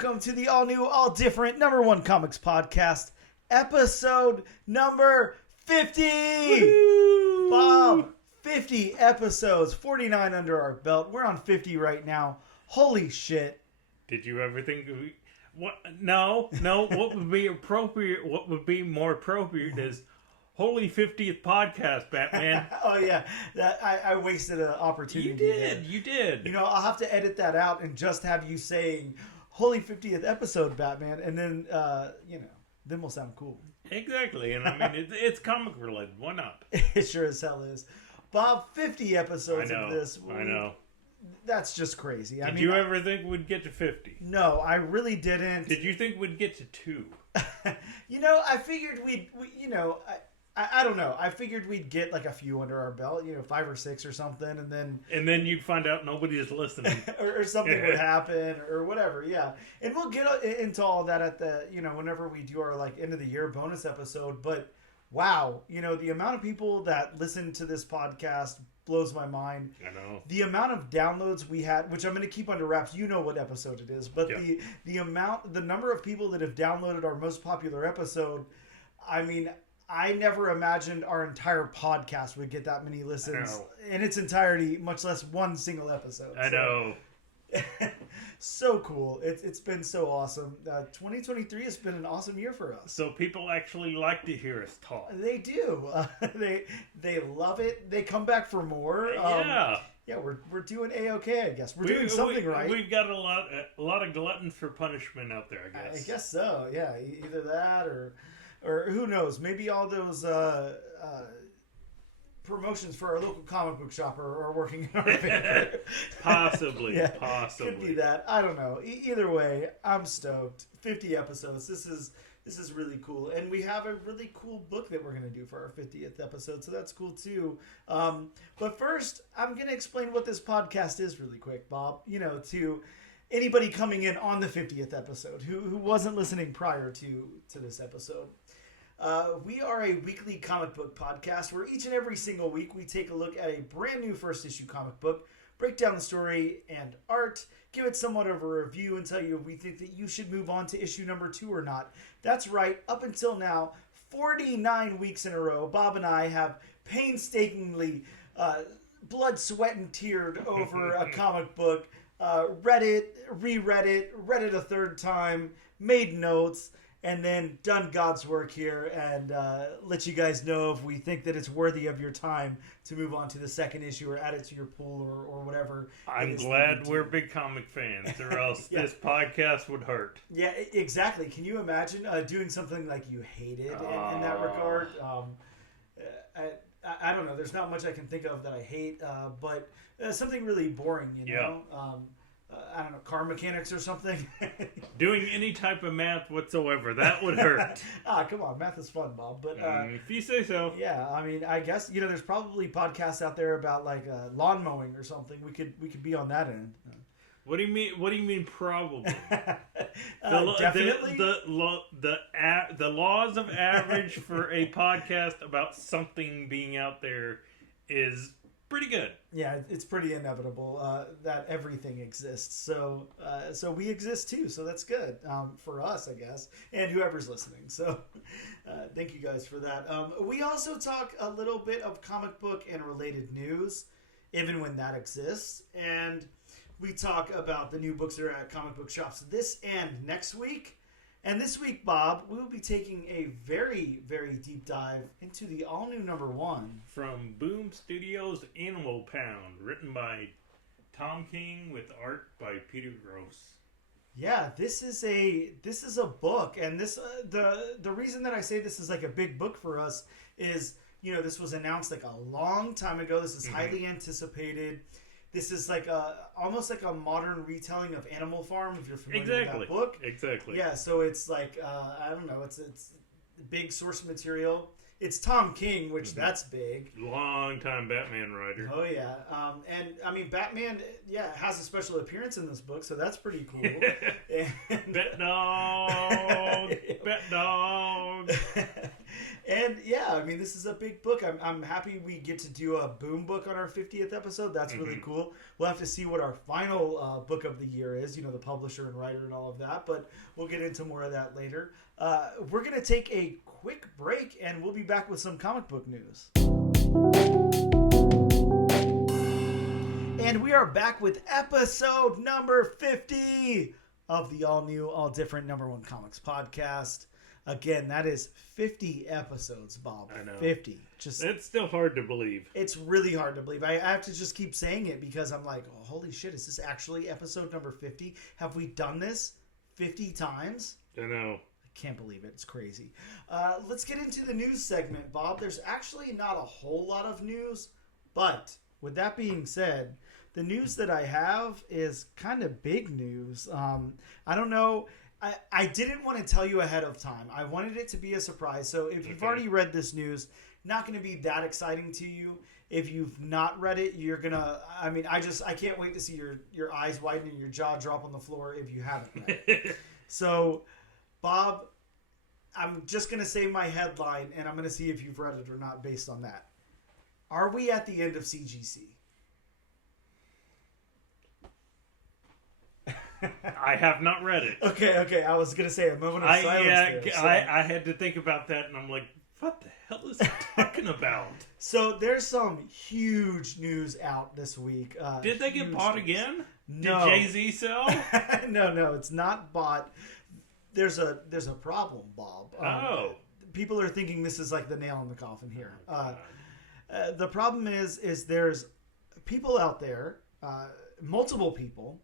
welcome to the all-new, all-different #1 Comics Podcast, episode number 50! Woo! Bob, 50 episodes, 49 under our belt. We're on 50 right now. Holy shit. Did you ever think... What? No. What would be appropriate? What would be more appropriate is holy 50th podcast, Batman. Oh yeah, I wasted an opportunity. You did. You know, I'll have to edit that out and just have you saying holy 50th episode, Batman, and then then we'll sound cool. Exactly, and I mean it's comic related. Why not? It sure as hell is. Bob, 50 episodes of this. I know. That's just crazy. Did you ever think we'd get to 50? No, I really didn't. Did you think we'd get to 2? I figured I don't know. I figured we'd get like a few under our belt, 5 or 6 or something, and then you'd find out nobody is listening, or something would happen, or whatever. Yeah, and we'll get into all that at the whenever we do our like end of the year bonus episode. But wow, the amount of people that listen to this podcast blows my mind. I know the amount of downloads we had, which I'm going to keep under wraps. You know what episode it is, but yep. the number of people that have downloaded our most popular episode. I mean, I never imagined our entire podcast would get that many listens in its entirety, much less one single episode. I know. So cool. It's been so awesome. 2023 has been an awesome year for us. So people actually like to hear us talk. They do. They love it. They come back for more. Yeah, we're doing A-okay, I guess. We're doing something right. We've got a lot of gluttons for punishment out there, I guess. I guess so, yeah. Either that or who knows, maybe all those promotions for our local comic book shop are working in our favor. Possibly. Could be that. I don't know. Either way, I'm stoked. 50 episodes. This is really cool. And we have a really cool book that we're going to do for our 50th episode, so that's cool too. But first, I'm going to explain what this podcast is really quick, Bob. To anybody coming in on the 50th episode who wasn't listening prior to this episode. We are a weekly comic book podcast where each and every single week we take a look at a brand new first issue comic book, break down the story and art, give it somewhat of a review, and tell you if we think that you should move on to issue number 2 or not. That's right, up until now, 49 weeks in a row, Bob and I have painstakingly blood, sweat, and teared over a comic book, read it, reread it a third time, made notes, and then done God's work here and let you guys know if we think that it's worthy of your time to move on to the second issue or add it to your pool or whatever. I'm glad we're big comic fans, or else this podcast would hurt. Yeah, exactly. Can you imagine doing something like you hated in that regard? I don't know. There's not much I can think of that I hate, but something really boring, know? I don't know, car mechanics or something. Doing any type of math whatsoever, that would hurt. Come on, math is fun, Bob. But if you say so. Yeah, I mean, I guess there's probably podcasts out there about like lawn mowing or something. We could be on that end. What do you mean? What do you mean? Probably. Definitely. The laws of average for a podcast about something being out there is pretty good. Yeah, it's pretty inevitable that everything exists. So we exist too. So that's good for us, I guess, and whoever's listening. So thank you guys for that. We also talk a little bit of comic book and related news, even when that exists. And we talk about the new books that are at comic book shops this and next week. And this week, Bob, we will be taking a very, very deep dive into the all-new #1. From Boom Studios' Animal Pound, written by Tom King with art by Peter Gross. Yeah, this is a book, and this the reason that I say this is like a big book for us is, this was announced like a long time ago. This is highly anticipated. This is like almost like a modern retelling of Animal Farm, if you're familiar with that book. Exactly. Yeah, so it's like I don't know, it's big source material. It's Tom King, which that's big. Long time Batman writer. Oh yeah, and I mean Batman, has a special appearance in this book, so that's pretty cool. Bat dog, bat dog. And yeah, I mean, this is a big book. I'm happy we get to do a Boom book on our 50th episode. That's really cool. We'll have to see what our final book of the year is, the publisher and writer and all of that, but we'll get into more of that later. We're going to take a quick break and we'll be back with some comic book news. And we are back with episode number 50 of the all-new, all-different number one comics podcast. Again, that is 50 episodes, Bob. I know. 50. It's still hard to believe. It's really hard to believe. I have to just keep saying it because I'm like, oh, holy shit, is this actually episode number 50? Have we done this 50 times? I know. I can't believe it. It's crazy. Let's get into the news segment, Bob. There's actually not a whole lot of news, but with that being said, the news that I have is kind of big news. I don't know. I didn't want to tell you ahead of time. I wanted it to be a surprise. So if you've already read this news, not going to be that exciting to you. If you've not read it, you're going to, I can't wait to see your eyes widen and your jaw drop on the floor if you haven't read it. So, Bob, I'm just going to say my headline and I'm going to see if you've read it or not based on that. Are we at the end of CGC? I have not read it. Okay. I was gonna say a moment of silence. I had to think about that, and I'm like, what the hell is he talking about? So there's some huge news out this week. Did they get bought again? No. Did Jay-Z sell? No, it's not bought. There's a problem, Bob. People are thinking this is like the nail in the coffin here. The problem is there's people out there, multiple people.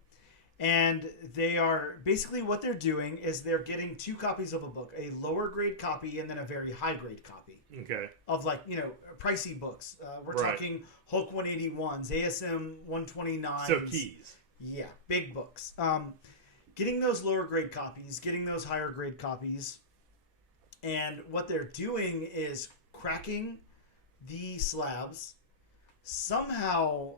And they are basically what they're doing is they're getting two copies of a book, a lower grade copy and then a very high grade copy. Okay. Of pricey books. We're talking Hulk 181s, ASM 129s. So keys. Yeah, big books. Getting those lower grade copies, getting those higher grade copies. And what they're doing is cracking the slabs, somehow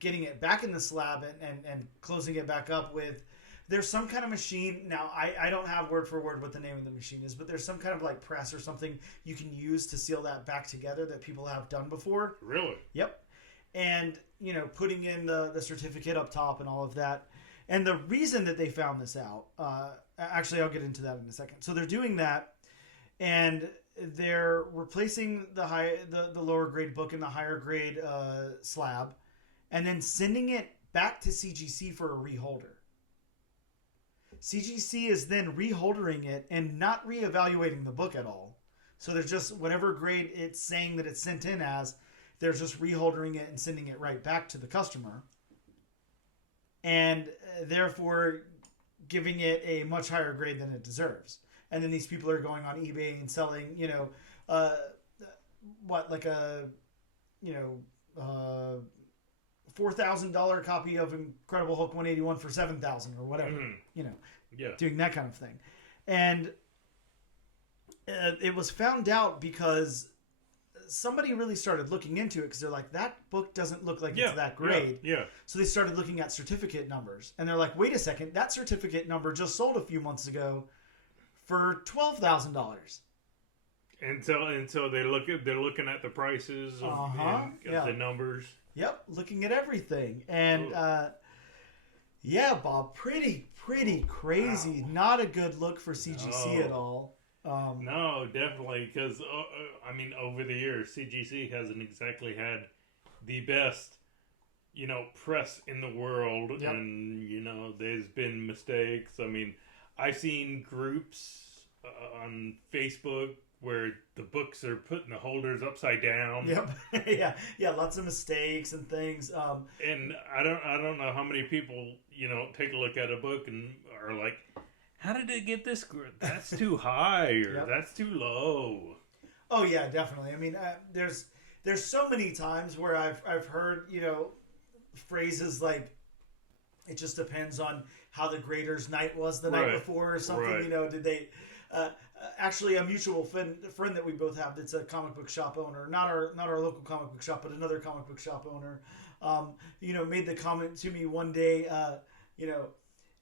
getting it back in the slab and closing it back up with, there's some kind of machine. Now, I don't have word for word what the name of the machine is, but there's some kind of like press or something you can use to seal that back together that people have done before. Really? Yep. And, putting in the certificate up top and all of that. And the reason that they found this out, actually, I'll get into that in a second. So they're doing that, and they're replacing the lower grade book in the higher grade slab, and then sending it back to CGC for a reholder. CGC is then reholdering it and not reevaluating the book at all. So there's just whatever grade it's saying that it's sent in as, they're just reholdering it and sending it right back to the customer. And therefore giving it a much higher grade than it deserves. And then these people are going on eBay and selling, $4,000 copy of Incredible Hulk 181 for $7,000 or whatever, doing that kind of thing. And it was found out because somebody really started looking into it because they're like, that book doesn't look like it's that grade. Yeah. So they started looking at certificate numbers, and they're like, wait a second, that certificate number just sold a few months ago for $12,000. And so they're looking at the prices of the numbers. Yep, looking at everything. And Bob, pretty crazy. Wow. Not a good look for CGC at all. No, definitely, because over the years, CGC hasn't exactly had the best, press in the world, and there's been mistakes. I've seen groups on Facebook where the books are putting the holders upside down. Yep. yeah, lots of mistakes and things. And I don't know how many people, take a look at a book and are like, how did it get this? That's too high, or that's too low. Oh yeah, definitely. There's so many times where I've heard, phrases like, it just depends on how the grader's night was the night before or something. Right. Did they... actually, a mutual friend that we both have that's a comic book shop owner, not our local comic book shop, but another comic book shop owner, made the comment to me one day,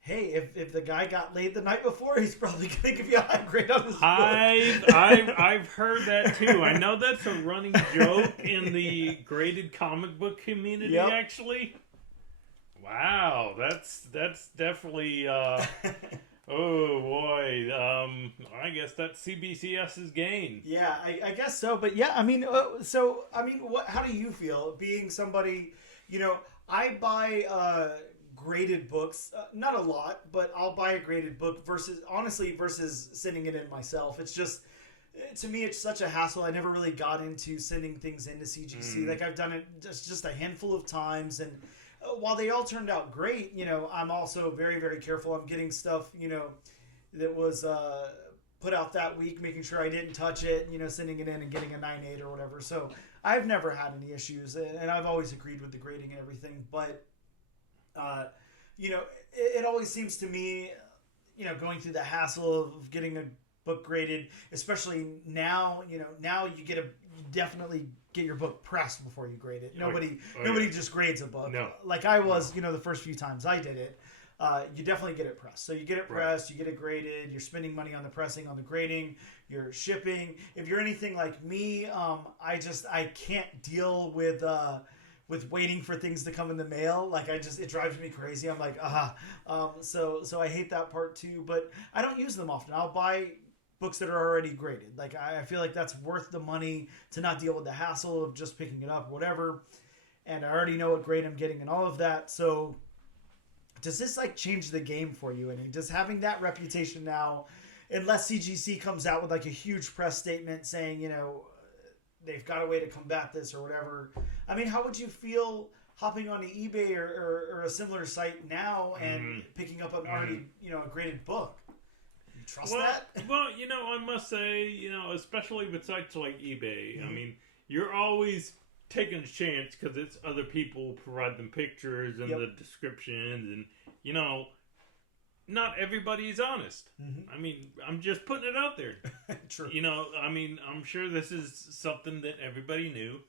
hey, if the guy got laid the night before, he's probably going to give you a high grade on his book. I've heard that too. I know that's a running joke in the graded comic book community, actually. Wow, that's definitely oh boy. I guess that's CBCS's gain. Yeah, I guess so. But yeah, I mean, what? How do you feel being somebody? I buy graded books, not a lot, but I'll buy a graded book versus sending it in myself. It's just, to me, it's such a hassle. I never really got into sending things into CGC. Like, I've done it just a handful of times, and while they all turned out great, I'm also very, very careful. I'm getting stuff, that was put out that week, making sure I didn't touch it, sending it in and getting a 9.8 or whatever. So I've never had any issues, and I've always agreed with the grading and everything. But it always seems to me, going through the hassle of getting a book graded, especially now, now you definitely get your book pressed before you grade it. Nobody just grades a book. No. Like I was, the first few times I did it. You definitely get it pressed. So you get it pressed, you get it graded, you're spending money on the pressing, on the grading, you're shipping. If you're anything like me, I can't deal with waiting for things to come in the mail. Like it drives me crazy. I'm like, so I hate that part too, but I don't use them often. I'll buy books that are already graded. Like I feel like that's worth the money to not deal with the hassle of just picking it up, whatever. And I already know what grade I'm getting and all of that. So does this change the game for you? And does having that reputation now, unless CGC comes out with a huge press statement saying, they've got a way to combat this or whatever. I mean, how would you feel hopping onto eBay or a similar site now and picking up an already, a graded book? You trust that? Well, I must say, especially with sites like eBay, I mean, you're always taking a chance because it's other people provide them pictures and the descriptions and, not everybody is honest. I mean, I'm just putting it out there. True. I mean, I'm sure this is something that everybody knew.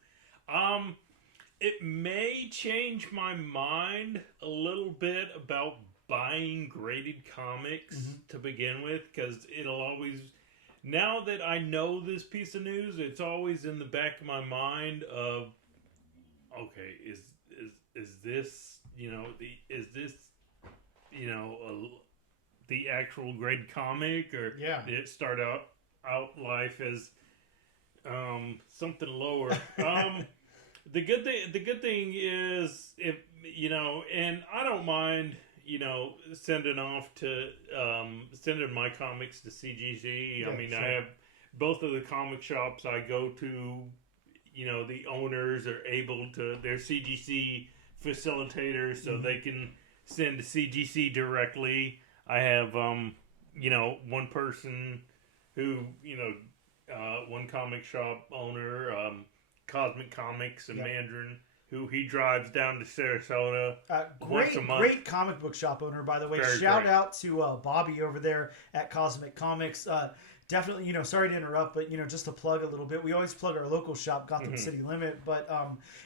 It may change my mind a little bit about buying graded comics to begin with, because it'll always, now that I know this piece of news, it's always in the back of my mind of, okay, is this, the actual graded comic, or did it start out life as something lower? The good thing is, if and I don't mind sending my comics to CGC. I mean, sure. I have both of the comic shops I go to. The owners are able to, they're CGC facilitators, so they can send to CGC directly. I have, one person who, one comic shop owner, Cosmic Comics in Mandarin, who he drives down to Sarasota once a month. Great comic book shop owner, by the way. Very Shout great. out to Bobby over there at Cosmic Comics. Definitely, sorry to interrupt, but just to plug a little bit, we always plug our local shop, Gotham City Limit. But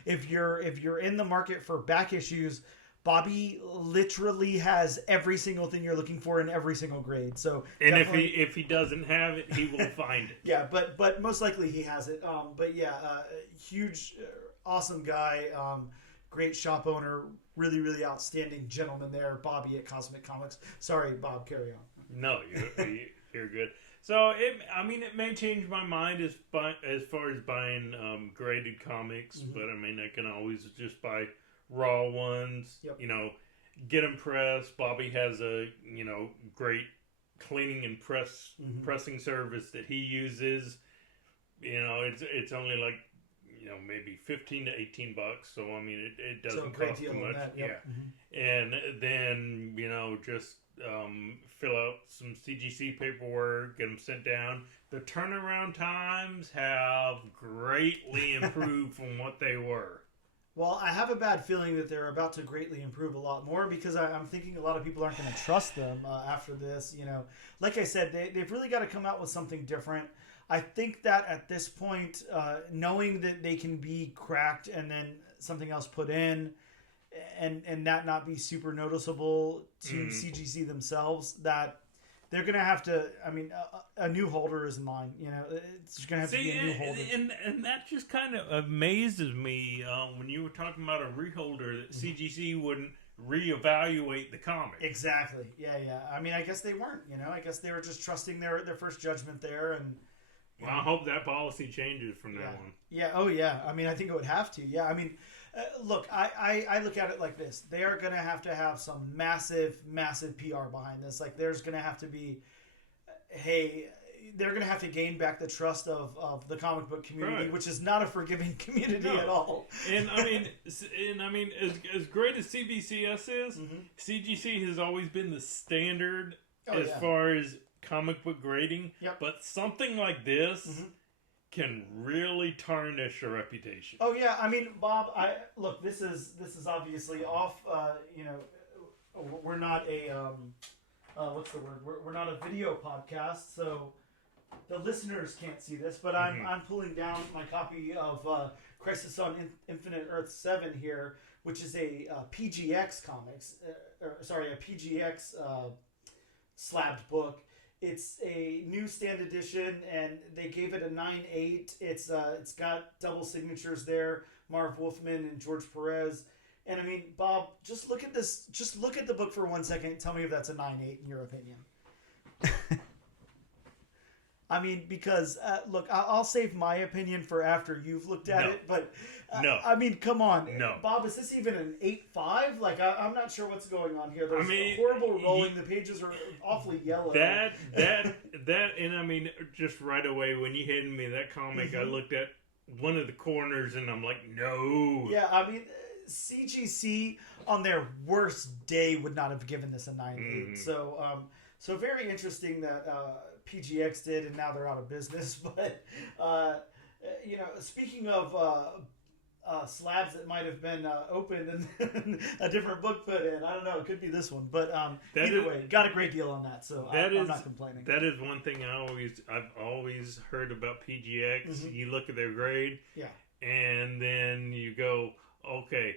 if you're in the market for back issues, Bobby literally has every single thing you're looking for in every single grade. So, and if he doesn't have it, he will find it. Yeah, but most likely he has it. But yeah, huge, awesome guy, great shop owner, really, really outstanding gentleman there, Bobby at Cosmic Comics. Sorry, Bob, carry on. No, you're good. So it may change my mind as far as buying graded comics, but I mean, I can always just buy raw ones. Yep. Get them pressed. Bobby has a great cleaning and pressing service that he uses. It's only like maybe $15 to $18. So I mean, it doesn't cost too much. Yep. Yeah, and then just fill out some CGC paperwork, get them sent down. The turnaround times have greatly improved from what they were. Well, I have a bad feeling that they're about to greatly improve a lot more, because I'm thinking a lot of people aren't going to trust them after this. Like I said, they've really got to come out with something different. I think that at this point, knowing that they can be cracked and then something else put in, and that not be super noticeable to CGC themselves, that they're going to have to, I mean, a new holder is in line. You know, it's going to have to be a new holder. And that just kind of amazes me when you were talking about a reholder, that CGC wouldn't reevaluate the comic. Exactly. Yeah. I mean, I guess they weren't, you know. I guess they were just trusting their first judgment there. And well, I hope that policy changes from now on. Yeah. Oh, yeah. I mean, I think it would have to. Yeah. I mean, look, I look at it like this. They are going to have some massive PR behind this. Like, there's going to have to be, hey, they're going to have to gain back the trust of the comic book community, which is not a forgiving community at all. And I mean, as great as CBCS is, CGC has always been the standard as far as comic book grading. Yep. But something like this can really tarnish a reputation. Oh yeah, I mean, Bob, look, this is obviously off. You know, we're not a what's the word? We're not a video podcast, so the listeners can't see this. But I'm pulling down my copy of Crisis on Infinite Earth 7 here, which is a PGX comics, a PGX slabbed book. It's a newsstand edition, and they gave it a 9.8. It's got double signatures there, Marv Wolfman and George Perez. And I mean, Bob, just look at this. Just look at the book for 1 second. Tell me if that's a 9.8 in your opinion. I mean, because look, I'll save my opinion for after you've looked at it. But no, I mean, come on, no, Bob, is this even an 8.5? Like, I'm not sure what's going on here. There's horrible rolling. The pages are awfully yellow. That, and I mean, just right away when you handed me that comic, I looked at one of the corners and I'm like, no. Yeah, I mean, CGC on their worst day would not have given this a 9.8. So very interesting that PGX did, and now they're out of business. But you know, speaking of slabs that might have been opened and a different book put in, I don't know. It could be this one, but either way, got a great deal on that. So I'm not complaining. That is one thing I've always heard about PGX. You look at their grade, and then you go, okay,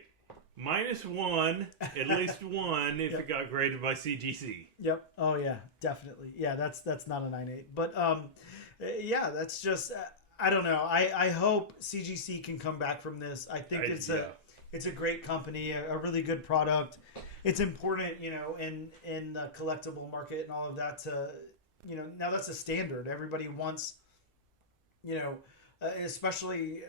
-1, at least one, if it got graded by CGC. Yep. Oh yeah, definitely. Yeah, that's not a 9.8. But yeah, that's just I don't know. I hope CGC can come back from this. I think it's a great company, a really good product. It's important, you know, in the collectible market and all of that to, you know, now that's a standard. Everybody wants, you know, especially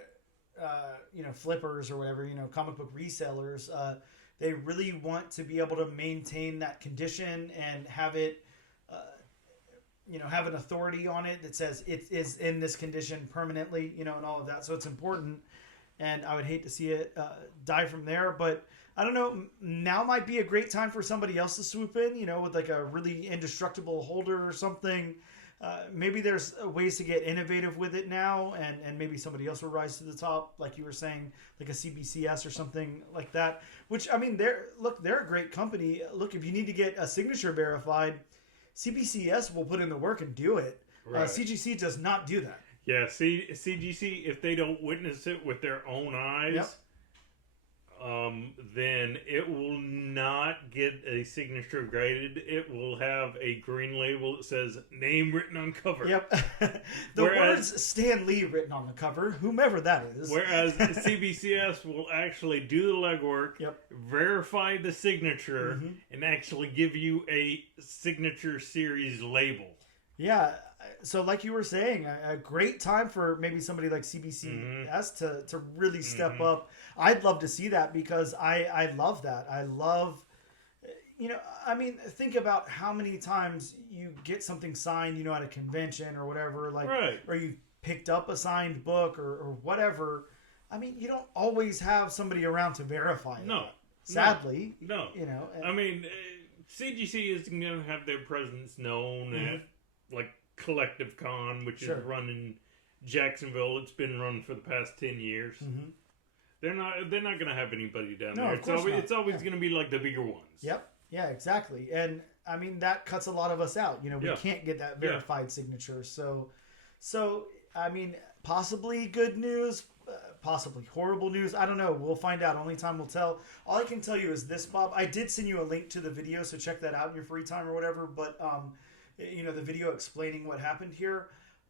you know, flippers or whatever, you know, comic book resellers, they really want to be able to maintain that condition and have it, you know, have an authority on it that says it is in this condition permanently, you know, and all of that. So it's important, and I would hate to see it die from there. But I don't know, now might be a great time for somebody else to swoop in, you know, with like a really indestructible holder or something. Maybe there's ways to get innovative with it now, and maybe somebody else will rise to the top, like you were saying, like a CBCS or something like that. Which, I mean, they're a great company. Look, if you need to get a signature verified, CBCS will put in the work and do it. Right. CGC does not do that. Yeah, CGC, if they don't witness it with their own eyes, then it will not get a signature graded. It will have a green label that says name written on cover. Yep. Words Stan Lee written on the cover, whomever that is. Whereas CBCS will actually do the legwork, verify the signature, and actually give you a signature series label. Yeah. So like you were saying, a great time for maybe somebody like CBCS to really step up. I'd love to see that because I love that. I love, you know, I mean, think about how many times you get something signed, you know, at a convention or whatever, like, or you picked up a signed book or whatever. I mean, you don't always have somebody around to verify it. No. Sadly. No. You know. I mean, CGC is going to have their presence known at, like, Collective Con, which is run in Jacksonville. It's been run for the past 10 years. They're not going to have anybody down there. It's always going to be like the bigger ones. Yep. Yeah, exactly. And I mean, that cuts a lot of us out. You know, we can't get that verified signature. So I mean, possibly good news. possibly horrible news. I don't know. We'll find out. Only time will tell. All I can tell you is this, Bob. I did send you a link to the video, so check that out in your free time or whatever. But, the video explaining what happened here.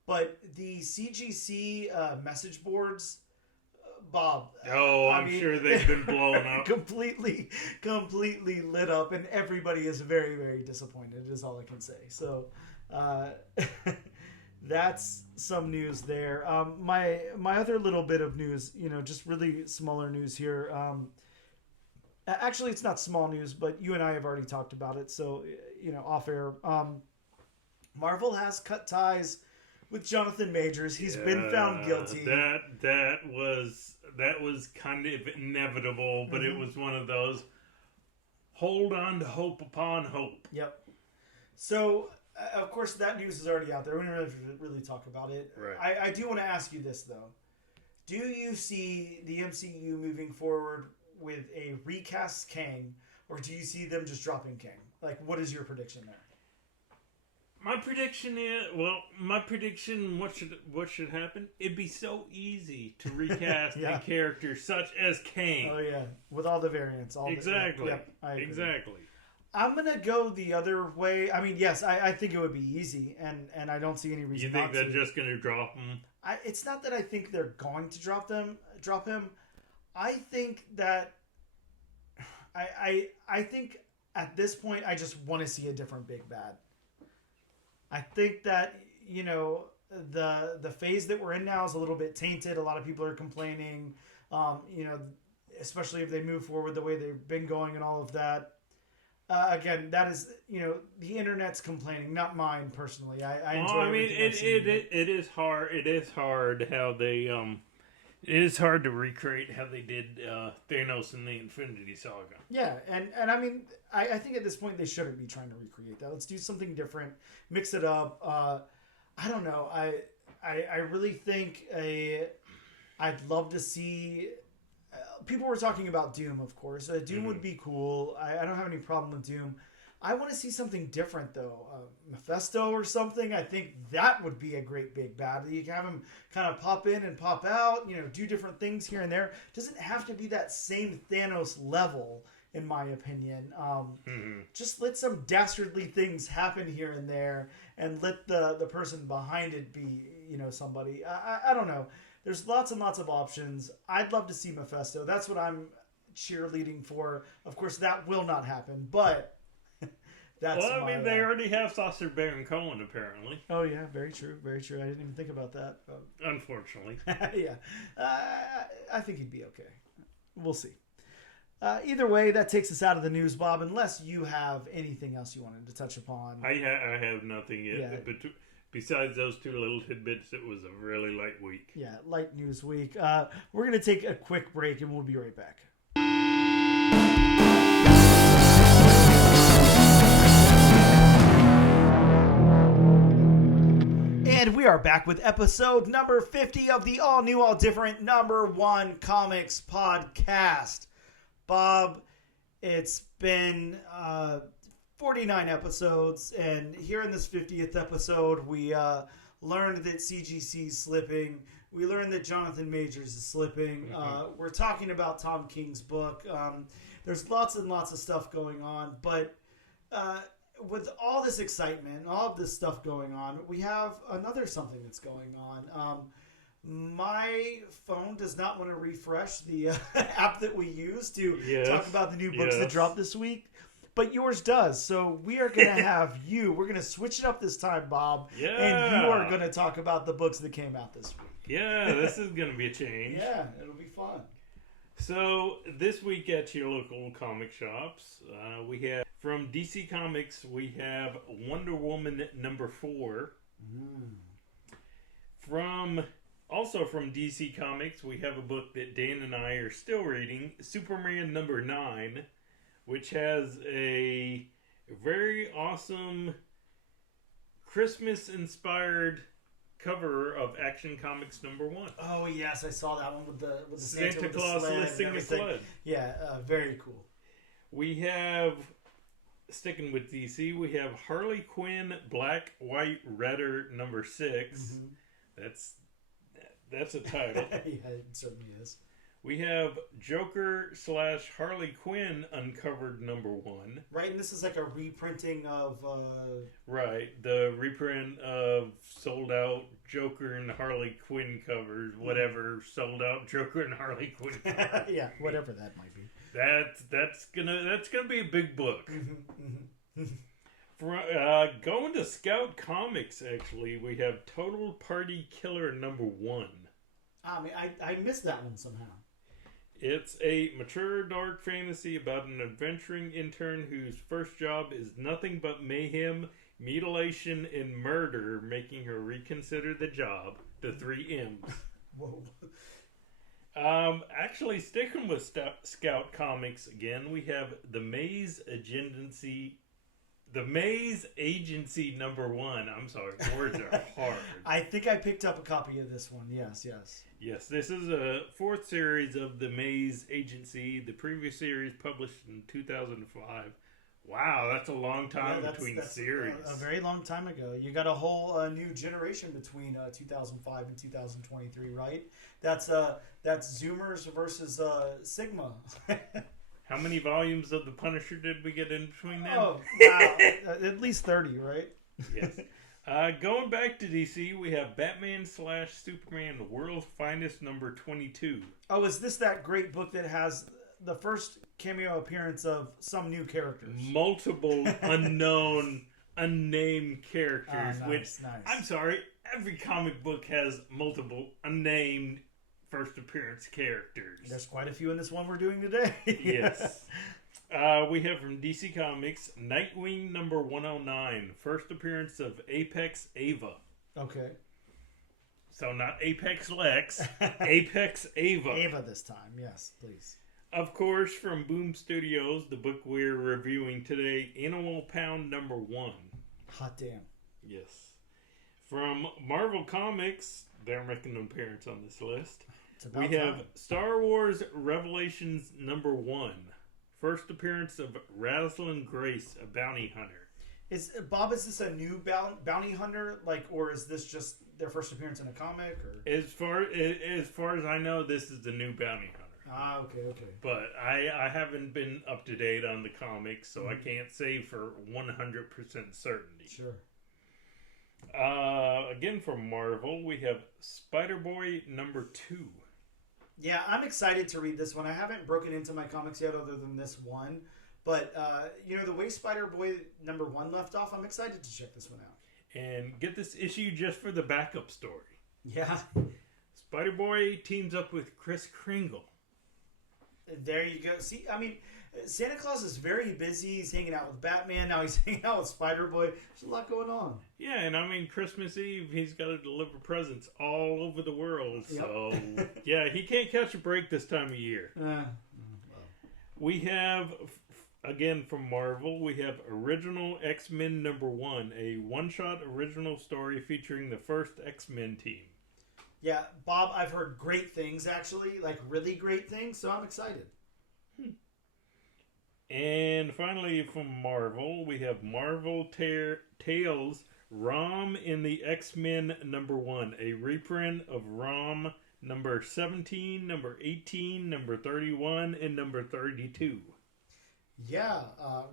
But the CGC message boards, Bob. Oh, I'm sure they've been blown up. completely lit up, and everybody is very, very disappointed, is all I can say. So, that's some news there. My other little bit of news, just really smaller news here. Actually, it's not small news, but you and I have already talked about it. So, off air. Marvel has cut ties with Jonathan Majors. He's been found guilty. That was kind of inevitable, but it was one of those hold on to hope upon hope. Yep. So, of course, that news is already out there. We don't really talk about it. Right. I do want to ask you this, though. Do you see the MCU moving forward with a recast Kang, or do you see them just dropping Kang? Like, what is your prediction there? My prediction, what should happen? It'd be so easy to recast a character such as Kang. Oh, yeah. With all the variants. Exactly. Yep, I agree. Exactly. I'm going to go the other way. I mean, yes, I think it would be easy, and I don't see any reason not to. You think they're just going to drop him? It's not that I think they're going to drop him. I think that... I think at this point, I just want to see a different big bad. I think that, the phase that we're in now is a little bit tainted. A lot of people are complaining, especially if they move forward the way they've been going and all of that. Again, that is, the internet's complaining, not mine personally. I enjoy it is hard. It is hard how they, it is hard to recreate how they did Thanos in the Infinity Saga. Yeah, and I mean, I think at this point they shouldn't be trying to recreate that. Let's do something different, mix it up. I don't know. I really think I'd love to see. People were talking about Doom, of course. Doom would be cool. I don't have any problem with Doom. I want to see something different, though. Mephisto or something. I think that would be a great big bad. You can have him kind of pop in and pop out, do different things here and there. Doesn't have to be that same Thanos level, in my opinion. Just let some dastardly things happen here and there, and let the person behind it be, somebody. I don't know. There's lots and lots of options. I'd love to see Mephisto. That's what I'm cheerleading for. Of course, that will not happen, but... they already have Saucer Baron Cohen, apparently. Oh, yeah, very true, very true. I didn't even think about that. Unfortunately. Yeah. I think he'd be okay. We'll see. Either way, that takes us out of the news, Bob, unless you have anything else you wanted to touch upon. I have nothing yet. Yeah. But besides those two little tidbits, it was a really light week. Yeah, light news week. We're going to take a quick break, and we'll be right back. And we are back with episode number 50 of the all new, all different #1 comics podcast. Bob, it's been 49 episodes, and here in this 50th episode, we learned that CGC is slipping. We learned that Jonathan Majors is slipping. We're talking about Tom King's book. There's lots and lots of stuff going on, but... with all this excitement, all of this stuff going on, we have another something that's going on. My phone does not want to refresh the app that we use to talk about the new books that dropped this week, but yours does. So we are going to have you. We're going to switch it up this time, Bob. Yeah. And you are going to talk about the books that came out this week. Yeah, this is going to be a change. Yeah, it'll be fun. So this week at your local comic shops, we have from DC Comics, we have Wonder Woman #4. Also from DC Comics, we have a book that Dan and I are still reading, Superman #9, which has a very awesome Christmas-inspired cover of Action Comics #1. Oh yes, I saw that one with the Santa Claus listing the sled. Yeah, very cool. We have, sticking with DC, we have Harley Quinn Black White Redder #6. That's a title. Yeah, it certainly is. We have Joker / Harley Quinn uncovered #1. Right, and this is like a reprinting of... Right, the reprint of sold out Joker and Harley Quinn covers, whatever sold out Joker and Harley Quinn covers. Yeah, whatever that might be. That's gonna be a big book. Going to Scout Comics, actually, we have Total Party Killer #1. I mean, I missed that one somehow. It's a mature dark fantasy about an adventuring intern whose first job is nothing but mayhem, mutilation, and murder, making her reconsider the job. The 3 M's. Whoa. Actually, sticking with Scout Comics again, we have The Maze Agency #1. I'm sorry, words are hard. I think I picked up a copy of this one. Yes. Yes, this is a 4th series of The Maze Agency. The previous series published in 2005. Wow, that's a long time between series. A very long time ago. You got a whole new generation between 2005 and 2023, right? That's Zoomers versus Sigma. How many volumes of The Punisher did we get in between then? Oh, wow. At least 30, right? Yes. Going back to DC, we have Batman / Superman, The World's Finest #22. Oh, is this that great book that has the first cameo appearance of some new characters? Multiple unknown, unnamed characters, nice. I'm sorry, every comic book has multiple unnamed first appearance characters. There's quite a few in this one we're doing today. Yes. We have from DC Comics, Nightwing #109, first appearance of Apex Ava. Okay. So not Apex Lex, Apex Ava. Ava this time, yes, please. Of course, from Boom Studios, the book we're reviewing today, Animal Pound #1. Hot damn. Yes. From Marvel Comics, they're making an appearance on this list. We have Star Wars Revelations #1. First appearance of Rosalind Grace, a bounty hunter. Is this a new bounty hunter, or is this just their first appearance in a comic? Or as far as I know, this is the new bounty hunter. Okay. But I haven't been up to date on the comics, so I can't say for 100% certainty. Sure. Again from Marvel, we have Spider-Boy #2. Yeah, I'm excited to read this one. I haven't broken into my comics yet other than this one. But, the way Spider-Boy #1 left off, I'm excited to check this one out. And get this issue just for the backup story. Yeah. Spider-Boy teams up with Kris Kringle. There you go. See, I mean, Santa Claus is very busy. He's hanging out with Batman. Now he's hanging out with Spider-Boy. There's a lot going on. Yeah, and I mean, Christmas Eve, he's got to deliver presents all over the world. Yep. So, yeah, he can't catch a break this time of year. We have, again from Marvel, we have Original X-Men #1, a one-shot original story featuring the first X-Men team. Yeah, Bob, I've heard great things, actually, really great things, so I'm excited. And finally, from Marvel, we have Marvel Tales Rom in the X-Men #1, a reprint of Rom #17, #18, #31, and #32. Yeah,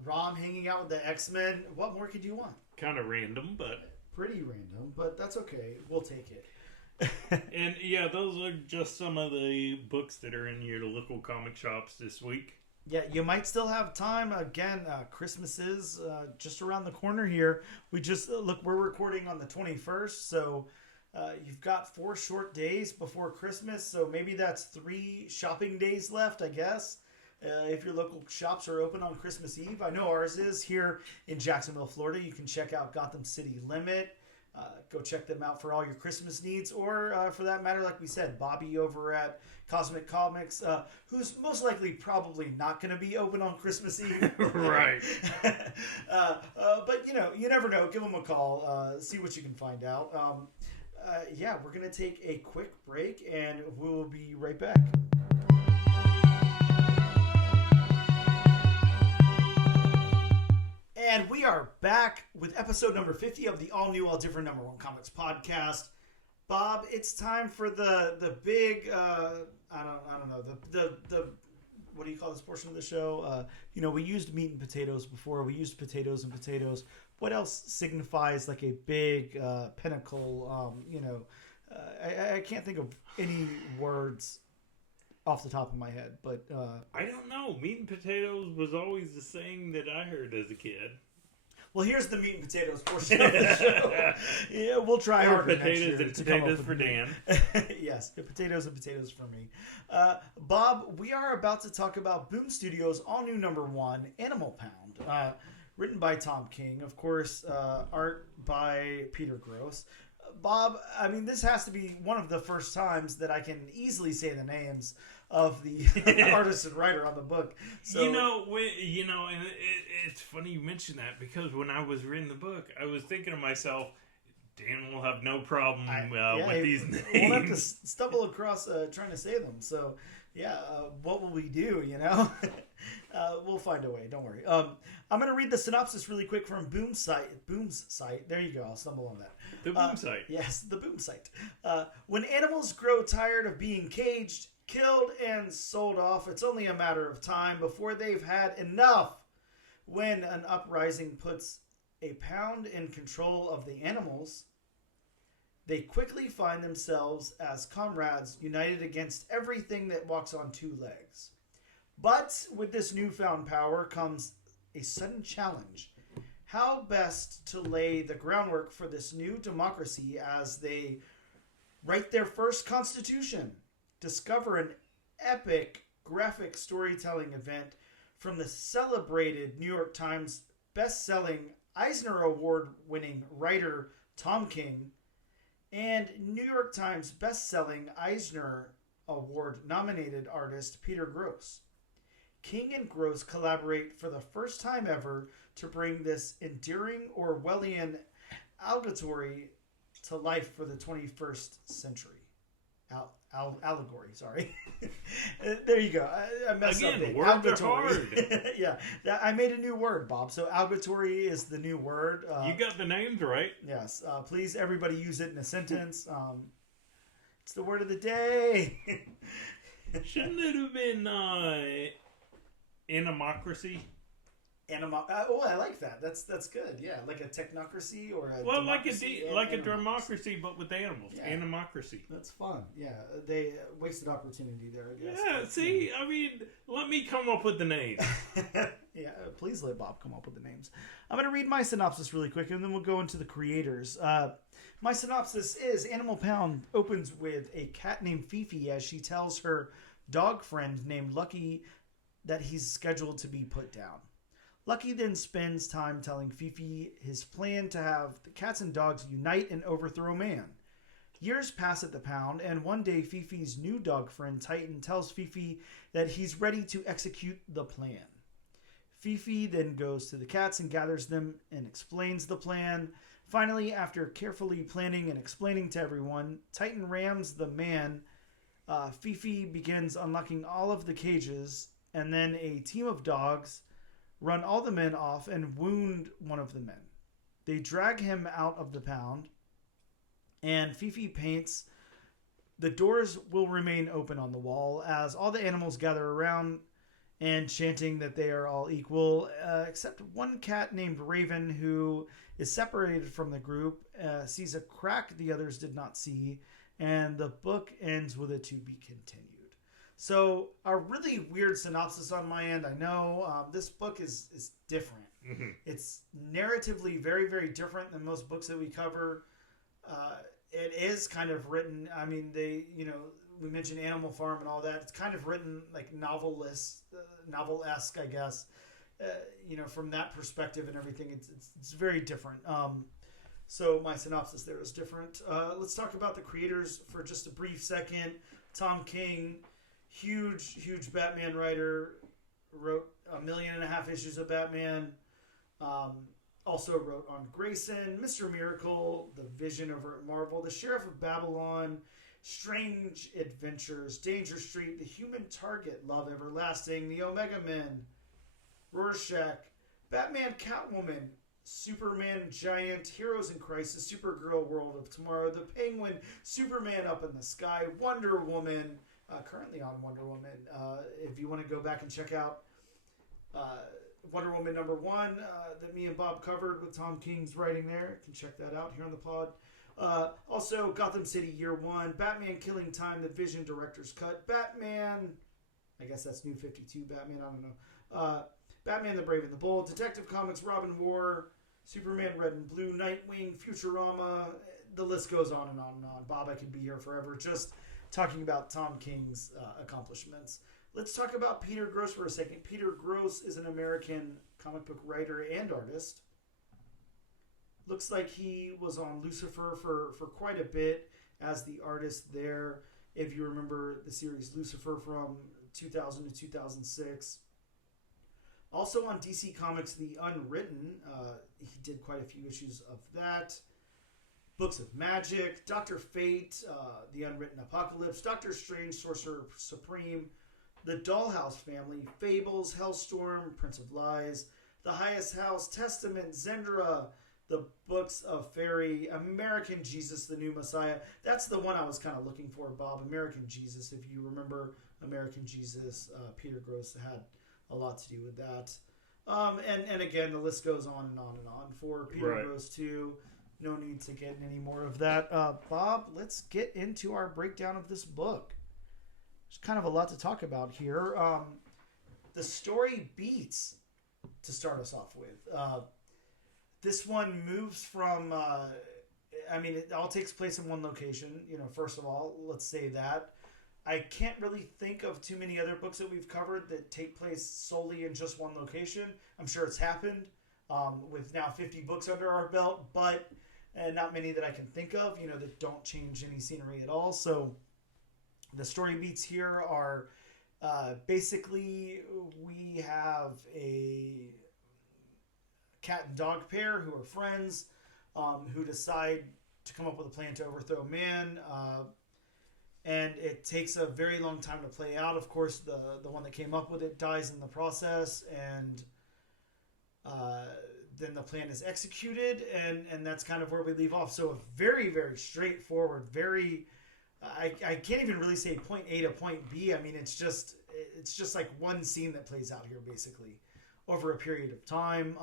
Rom hanging out with the X-Men. What more could you want? Kind of random, but... Pretty random, but that's okay. We'll take it. And yeah, those are just some of the books that are in your local comic shops this week. Yeah, you might still have time. Again, Christmas is just around the corner here. We just, we're recording on the 21st, so you've got 4 short days before Christmas, so maybe that's 3 shopping days left, I guess, if your local shops are open on Christmas Eve. I know ours is here in Jacksonville, Florida. You can check out Gotham City Limit. Go check them out for all your Christmas needs, or for that matter, like we said, Bobby over at Cosmic Comics, who's most likely probably not going to be open on Christmas Eve. Right. But, you never know. Give them a call. See what you can find out. Yeah, we're going to take a quick break, and we'll be right back. And we are back with episode number 50 of the all-new, all-different #1 Comics podcast. Bob, it's time for the big I don't know the what do you call this portion of the show? We used meat and potatoes before. We used potatoes and potatoes. What else signifies like a big pinnacle? I can't think of any words off the top of my head, but I don't know. Meat and potatoes was always the saying that I heard as a kid. Well, here's the meat and potatoes portion of the show. Yeah, we'll try harder next year. Potatoes for Dan. Yes, potatoes and potatoes for me. Bob, we are about to talk about Boom Studios' all-new #1, Animal Pound. Written by Tom King, of course, art by Peter Gross. Bob, I mean, this has to be one of the first times that I can easily say the names of the artist and writer on the book. So, and it's funny you mentioned that, because when I was reading the book, I was thinking to myself, Dan will have no problem with these names. We'll have to stumble across trying to say them. So, what will we do, We'll find a way. Don't worry. I'm going to read the synopsis really quick from Boom's site. There you go. I'll stumble on that. The Boom site. Yes, the Boom site. When animals grow tired of being caged, killed, and sold off, it's only a matter of time before they've had enough. When an uprising puts a pound in control of the animals, they quickly find themselves as comrades united against everything that walks on two legs. But with this newfound power comes a sudden challenge. How best to lay the groundwork for this new democracy as they write their first constitution? Discover an epic graphic storytelling event from the celebrated New York Times best-selling Eisner Award-winning writer Tom King and New York Times best-selling Eisner Award-nominated artist Peter Gross. King and Gross collaborate for the first time ever to bring this endearing Orwellian allegory to life for the 21st century. Allegory, sorry. There you go. I messed up. Again, words are hard. Yeah, I made a new word, Bob. So allegory is the new word. You got the names right. Yes. Please, everybody use it in a sentence. It's the word of the day. Shouldn't it have been animocracy? I like that. That's good. Yeah, like a technocracy or a democracy a democracy, but with animals. Yeah. Animocracy. That's fun. Yeah, they wasted opportunity there, I guess. Yeah. See, I mean, let me come up with the names. Yeah, please let Bob come up with the names. I'm going to read my synopsis really quick, and then we'll go into the creators. My synopsis is: Animal Pound opens with a cat named Fifi as she tells her dog friend named Lucky that he's scheduled to be put down. Lucky then spends time telling Fifi his plan to have the cats and dogs unite and overthrow man. Years pass at the pound, and one day Fifi's new dog friend Titan tells Fifi that he's ready to execute the plan. Fifi then goes to the cats and gathers them and explains the plan. Finally, after carefully planning and explaining to everyone, Titan rams the man. Fifi begins unlocking all of the cages, and then a team of dogs run all the men off and wound one of the men. They drag him out of the pound, and Fifi paints the doors will remain open on the wall as all the animals gather around and chanting that they are all equal, except one cat named Raven, who is separated from the group, sees a crack the others did not see, and the book ends with a to be continued. So a really weird synopsis on my end. I know this book is different. Mm-hmm. It's narratively very, very different than most books that we cover. It is kind of written. I mean, we mentioned Animal Farm and all that. It's kind of written like novel-esque, I guess. From that perspective and everything, it's very different. So my synopsis there is different. Let's talk about the creators for just a brief second. Tom King. Huge Batman writer, wrote 1.5 million issues of Batman. Also wrote on Grayson, Mr. Miracle, The Vision over at Marvel, The Sheriff of Babylon, Strange Adventures, Danger Street, The Human Target, Love Everlasting, The Omega Men, Rorschach, Batman, Catwoman, Superman Giant, Heroes in Crisis, Supergirl World of Tomorrow, The Penguin, Superman Up in the Sky, Wonder Woman, currently on Wonder Woman. If you want to go back and check out Wonder Woman #1 that me and Bob covered with Tom King's writing there, you can check that out here on the pod. Also, Gotham City Year 1, Batman Killing Time, The Vision Director's Cut, Batman, I guess that's New 52 Batman, I don't know. Batman the Brave and the Bold, Detective Comics, Robin War, Superman Red and Blue, Nightwing, Futurama, the list goes on and on and on. Bob, I could be here forever just talking about Tom King's accomplishments. Let's talk about Peter Gross for a second. Peter Gross is an American comic book writer and artist. Looks like he was on Lucifer for quite a bit as the artist there. If you remember the series Lucifer from 2000 to 2006. Also on DC Comics, The Unwritten. He did quite a few issues of that. Books of Magic, Dr. Fate, The Unwritten Apocalypse, Doctor Strange, Sorcerer Supreme, The Dollhouse Family, Fables, Hellstorm, Prince of Lies, The Highest House, Testament, Zendra, The Books of Fairy, American Jesus, The New Messiah. That's the one I was kind of looking for, Bob. American Jesus. If you remember American Jesus, Peter Gross had a lot to do with that. And again, the list goes on and on and on for Peter Gross too. No need to get any more of that. Bob, let's get into our breakdown of this book. There's kind of a lot to talk about here. The story beats to start us off with. This one moves from, it all takes place in one location. First of all, let's say that. I can't really think of too many other books that we've covered that take place solely in just one location. I'm sure it's happened with now 50 books under our belt, but not many that I can think of, that don't change any scenery at all. So the story beats here are basically we have a cat and dog pair who are friends who decide to come up with a plan to overthrow man. And it takes a very long time to play out. Of course, the one that came up with it dies in the process, and then the plan is executed, and that's kind of where we leave off. So a very, very straightforward, very... I can't even really say point A to point B. I mean, it's just like one scene that plays out here, basically, over a period of time.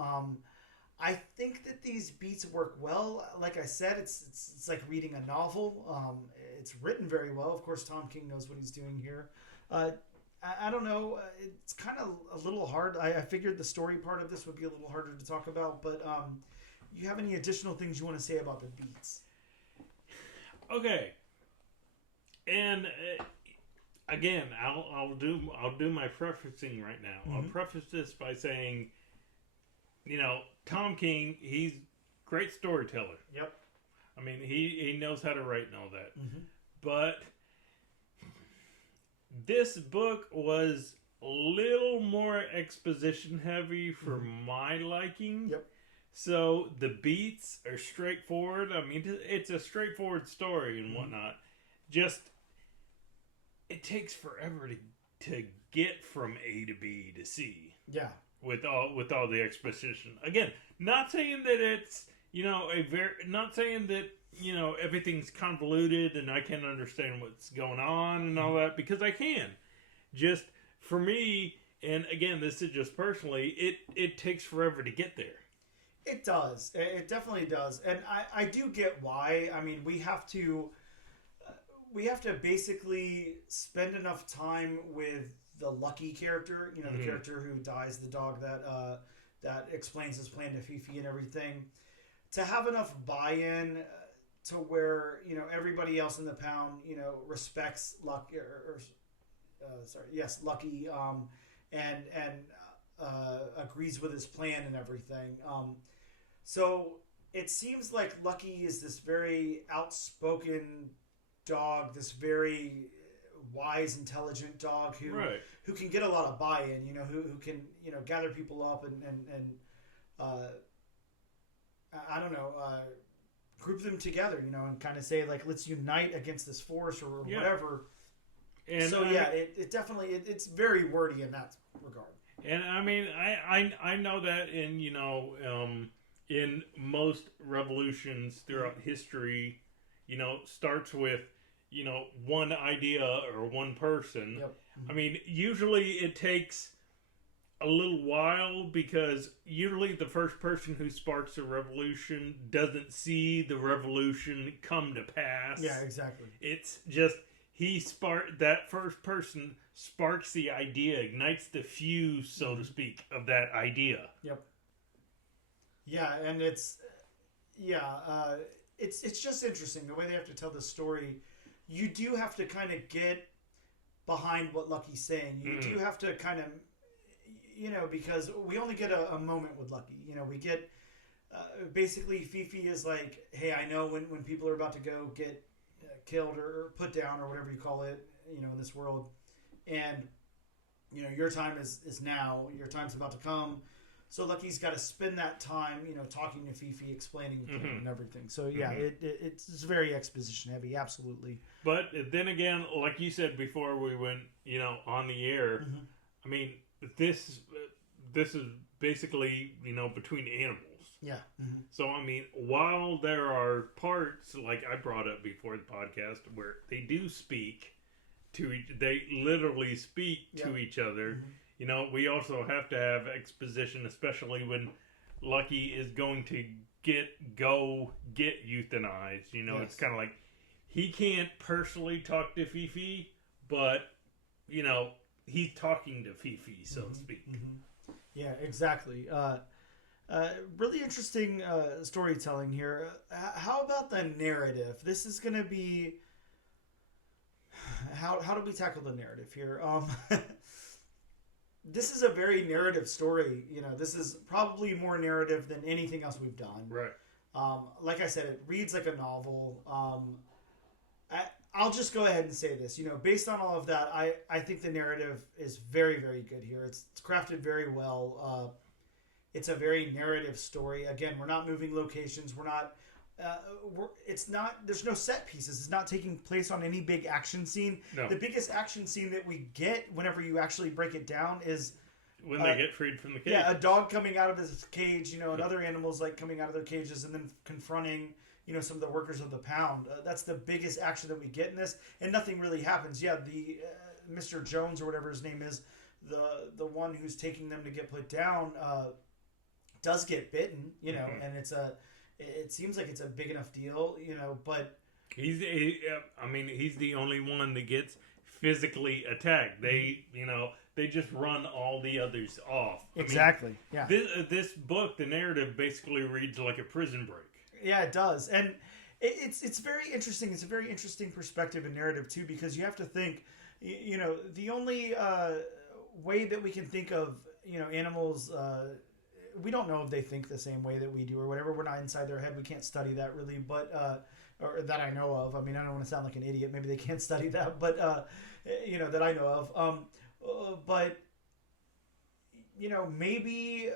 I think that these beats work well. Like I said, it's like reading a novel. It's written very well. Of course, Tom King knows what he's doing here. I don't know. It's kind of a little hard. I figured the story part of this would be a little harder to talk about. But you have any additional things you want to say about the beats? Okay. And again, I'll do my prefacing right now. Mm-hmm. I'll preface this by saying, Tom King, he's great storyteller. Yep. I mean, he knows how to write and all that. Mm-hmm. But this book was a little more exposition heavy for my liking. Yep. So the beats are straightforward. I mean, it's a straightforward story and whatnot. Just, it takes forever to get from A to B to C. Yeah. With all the exposition. Again, not saying that it's, not saying that, everything's convoluted and I can't understand what's going on and all that, because I can. Just, for me, and again, this is just personally, it takes forever to get there. It does. It definitely does. And I do get why. I mean, we have to basically spend enough time with the Lucky character, the character who dies, the dog that explains his plan to Fifi and everything, to have enough buy-in to where everybody else in the pound respects Lucky Lucky and agrees with his plan and everything. So it seems like Lucky is this very outspoken dog, this very wise, intelligent dog who can get a lot of buy-in, who can gather people up and I don't know, group them together, and kind of say like, let's unite against this force or whatever. And so it definitely it's very wordy in that regard. And I mean, I know that in in most revolutions throughout history, starts with, one idea or one person. Yep. I mean, usually it takes a little while because usually the first person who sparks a revolution doesn't see the revolution come to pass. Yeah, exactly. It's just that first person sparks the idea, ignites the fuse, so to speak, of that idea. Yep. Yeah, and it's just interesting the way they have to tell this story. You do have to kind of get behind what Lucky's saying. You do have to kind of, because we only get a moment with Lucky. We get basically Fifi is like, hey, I know when people are about to go get killed or put down or whatever you call it, in this world, and your time is now. Your time's about to come. So Lucky's got to spend that time, talking to Fifi, explaining the plan and everything. So yeah, it's very exposition heavy, absolutely. But then again, like you said before we went, on the air, I mean, this is basically, between animals. Yeah. So I mean, while there are parts like I brought up before the podcast where they do speak they literally speak to each other. We also have to have exposition, especially when Lucky is going to get euthanized. It's kind of like he can't personally talk to Fifi, but he's talking to Fifi, so to speak. Yeah, exactly. Really interesting storytelling here. How about the narrative? This is going to be how do we tackle the narrative here? This is a very narrative story. This is probably more narrative than anything else we've done. Right. Like I said, it reads like a novel. I'll just go ahead and say this. Based on all of that, I think the narrative is very, very good here. It's crafted very well. It's a very narrative story. Again, we're not moving locations. We're not. It's not. There's no set pieces. It's not taking place on any big action scene. No. The biggest action scene that we get, whenever you actually break it down, is when they get freed from the cage. Yeah, a dog coming out of his cage, and other animals like coming out of their cages, and then confronting, some of the workers of the pound. That's the biggest action that we get in this, and nothing really happens. Yeah, the Mr. Jones or whatever his name is, the one who's taking them to get put down, does get bitten, and it seems like it's a big enough deal, but he's the only one that gets physically attacked. They just run all the others off. Exactly. Yeah. This book, the narrative basically reads like a prison break. Yeah, it does, and it's very interesting. It's a very interesting perspective and narrative too, because you have to think, the only way that we can think of, animals. We don't know if they think the same way that we do or whatever. We're not inside their head. We can't study that really, but or that I know of. I mean, I don't want to sound like an idiot. Maybe they can't study that, but that I know of. But maybe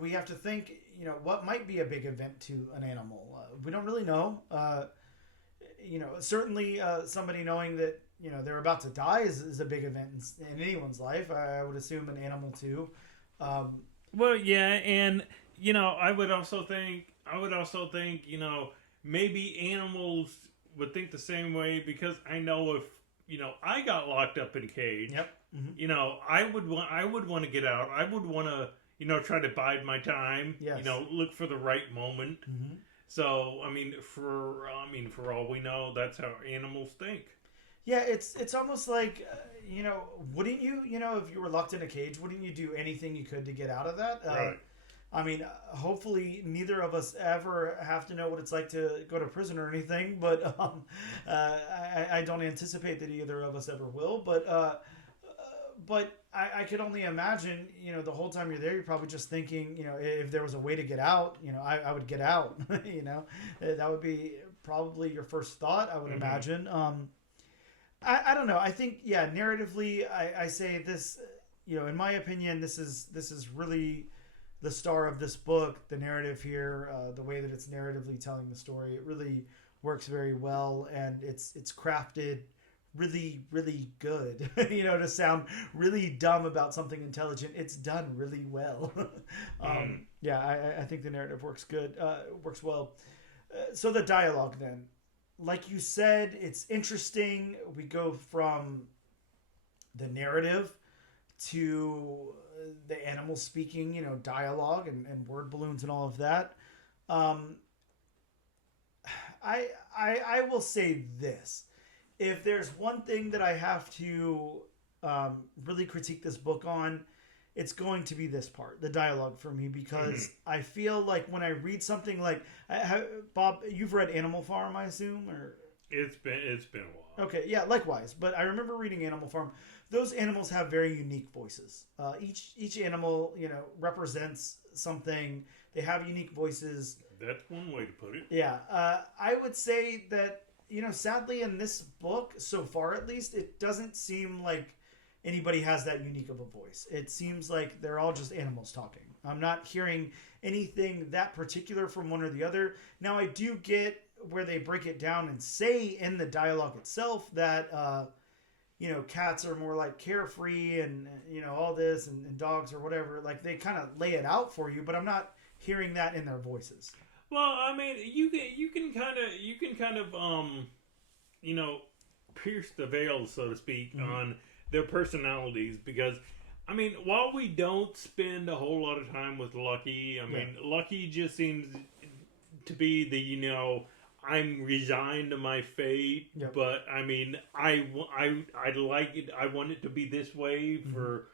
we have to think. What might be a big event to an animal. We don't really know. Certainly somebody knowing that. They're about to die is a big event in anyone's life. I would assume an animal too. Well, yeah, and I would also think, maybe animals would think the same way, because I know if I got locked up in a cage. Yep. I would want to get out. I would want to try to bide my time. Yes. Look for the right moment. So for all we know, that's how animals think. Yeah, it's almost like, wouldn't you, if you were locked in a cage, wouldn't you do anything you could to get out of that? Right. Hopefully neither of us ever have to know what it's like to go to prison or anything, but I don't anticipate that either of us ever will. But I could only imagine, the whole time you're there, you're probably just thinking, if there was a way to get out, I would get out. That would be probably your first thought, I would imagine. I don't know. I think, narratively, I say this, in my opinion, this is really the star of this book, the narrative here, the way that it's narratively telling the story. It really works very well, and it's crafted really, really good. To sound really dumb about something intelligent, it's done really well. Yeah, I think the narrative works good, works well. So the dialogue then, like you said, it's interesting. We go from the narrative to the animals speaking, dialogue and word balloons and all of that. I will say this. If there's one thing that I have to really critique this book on, it's going to be this part, the dialogue for me, because I feel like when I read something like Bob, you've read Animal Farm, I assume, or it's been a while. Okay, yeah, likewise. But I remember reading Animal Farm. Those animals have very unique voices. Each animal, represents something. They have unique voices. That's one way to put it. Yeah, I would say that sadly in this book, so far at least, it doesn't seem like anybody has that unique of a voice. It seems like they're all just animals talking. I'm not hearing anything that particular from one or the other. Now, I do get where they break it down and say in the dialogue itself that, cats are more like carefree and, all this and dogs or whatever. Like they kind of lay it out for you, but I'm not hearing that in their voices. Well, I mean, you can kind of pierce the veil, so to speak, on their personalities, because I mean, while we don't spend a whole lot of time with Lucky, I mean, Lucky just seems to be the I'm resigned to my fate, but I mean, I like it. I want it to be this way for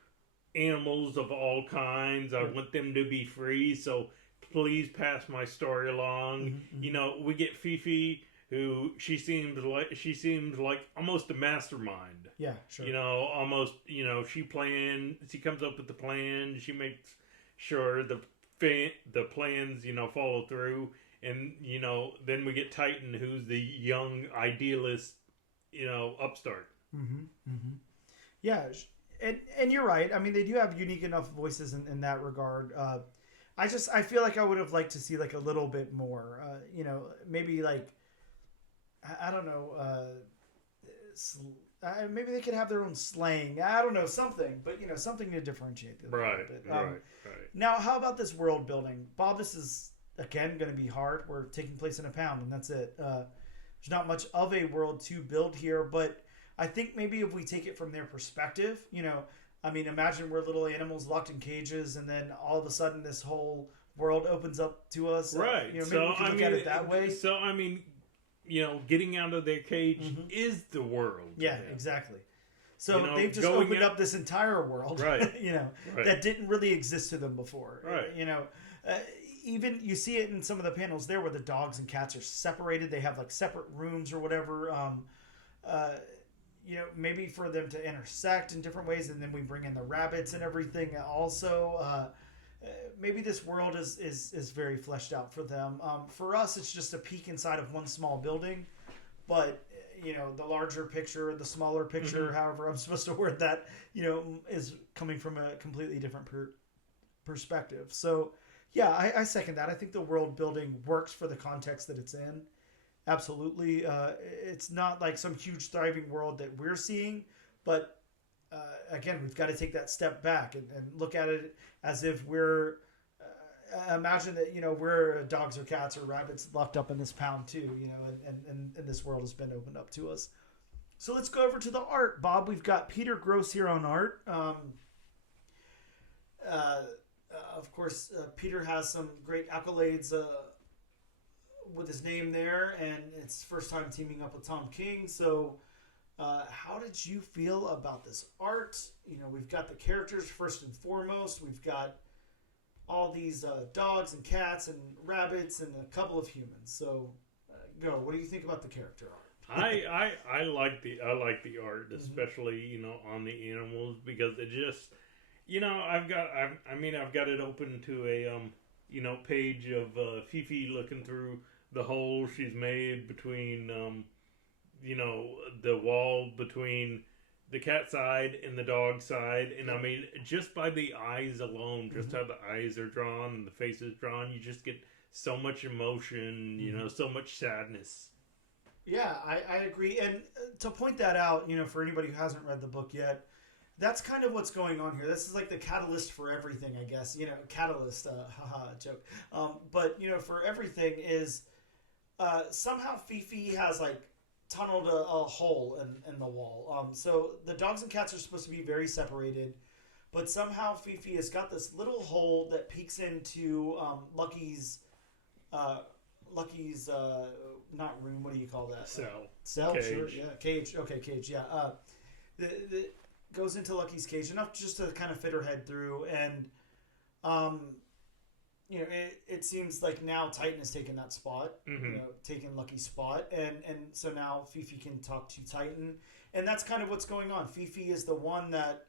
animals of all kinds. I want them to be free, so please pass my story along. We get Fifi, who she seems like almost a mastermind. Yeah, sure. Almost, she comes up with the plan. She makes sure the plans, follow through. And, then we get Titan, who's the young idealist, upstart. Yeah, and you're right. I mean, they do have unique enough voices in that regard. I feel like I would have liked to see like a little bit more, maybe like, I don't know, maybe they could have their own slang. I don't know, something, but something to differentiate them. Right. Now, how about this world building? Bob, this is, again, going to be hard. We're taking place in a pound, and that's it. There's not much of a world to build here, but I think maybe if we take it from their perspective, I mean, imagine we're little animals locked in cages, and then all of a sudden this whole world opens up to us. Right. Maybe we can look at it that way. So, I mean, getting out of their cage is the world. Yeah, exactly. So they've just opened up this entire world, right? That didn't really exist to them before. Right. Even you see it in some of the panels there where the dogs and cats are separated. They have like separate rooms or whatever. Maybe for them to intersect in different ways, and then we bring in the rabbits and everything. Also, maybe this world is very fleshed out for them. For us, it's just a peek inside of one small building, but the larger picture, the smaller picture, however I'm supposed to word that, is coming from a completely different perspective. So. Yeah, I second that. I think the world building works for the context that it's in. Absolutely. It's not like some huge thriving world that we're seeing, but again, we've got to take that step back and look at it as if we're, imagine that, we're dogs or cats or rabbits locked up in this pound too, and this world has been opened up to us. So let's go over to the art. Bob, we've got Peter Gross here on art. Of course, Peter has some great accolades with his name there, and it's first time teaming up with Tom King. So how did you feel about this art? We've got the characters first and foremost. We've got all these dogs and cats and rabbits and a couple of humans. So go. What do you think about the character art? I like the art, especially on the animals, because it just I've got it open to a page of Fifi looking through the hole she's made between the wall between the cat side and the dog side, and I mean, just by the eyes alone, just how the eyes are drawn and the face is drawn, you just get so much emotion, so much sadness. Yeah, I agree. And to point that out, for anybody who hasn't read the book yet, that's kind of what's going on here. This is like the catalyst for everything, I guess. Catalyst, haha, joke. But, for everything is somehow Fifi has like tunneled a hole in the wall. So the dogs and cats are supposed to be very separated, but somehow Fifi has got this little hole that peeks into Lucky's not room. What do you call that? Cell. Cage. Sure. Yeah. Cage. Okay. Cage. Yeah. The goes into Lucky's cage enough just to kind of fit her head through, and it seems like now Titan has taken that spot, taken Lucky's spot, and so now Fifi can talk to Titan, and that's kind of what's going on. Fifi is the one that,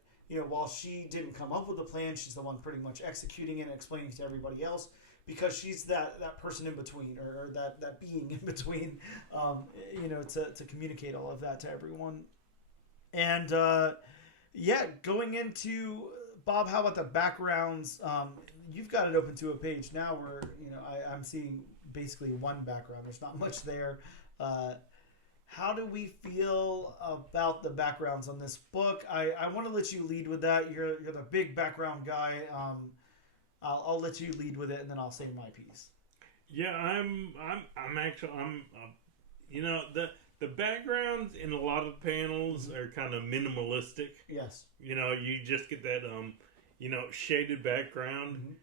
while she didn't come up with the plan, she's the one pretty much executing it and explaining to everybody else, because she's that person in between, or that being in between, to communicate all of that to everyone. And going into Bob, how about the backgrounds? You've got it open to a page now where I'm seeing basically one background. There's not much there. How do we feel about the backgrounds on this book? I want to let you lead with that. You're the big background guy. I'll let you lead with it, and then I'll say my piece. Yeah, I'm the backgrounds in a lot of panels are kind of minimalistic. Yes. You just get that shaded background. Mm-hmm.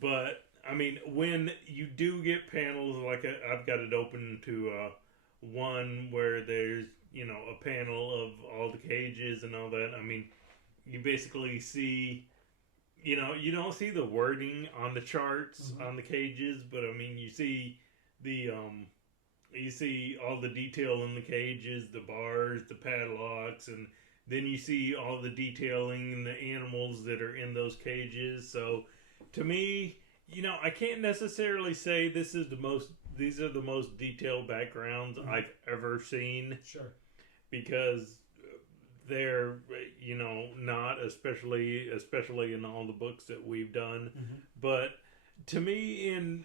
But I mean, when you do get panels, like I've got it open to one where there's a panel of all the cages and all that. I mean, you basically see. You don't see the wording on the charts on the cages, but I mean, you see the you see all the detail in the cages, the bars, the padlocks, and then you see all the detailing in the animals that are in those cages. So, to me, I can't necessarily say these are the most detailed backgrounds I've ever seen. Sure. Because they're not especially in all the books that we've done, but to me in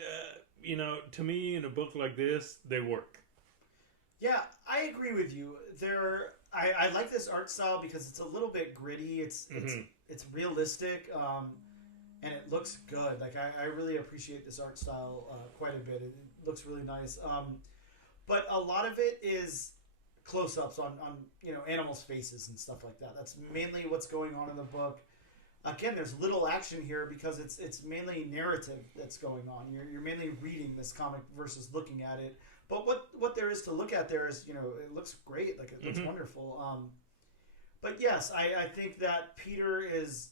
a book like this, they work. Yeah, I agree with you. I like this art style because it's a little bit gritty. It's realistic, and it looks good. Like I really appreciate this art style quite a bit. It looks really nice. But a lot of it is close-ups on animals' faces and stuff like that. That's mainly what's going on in the book. Again, there's little action here because it's mainly narrative that's going on. You're mainly reading this comic versus looking at it. But what there is to look at there is, it looks great. Like, it looks wonderful. But yes, I think that Peter is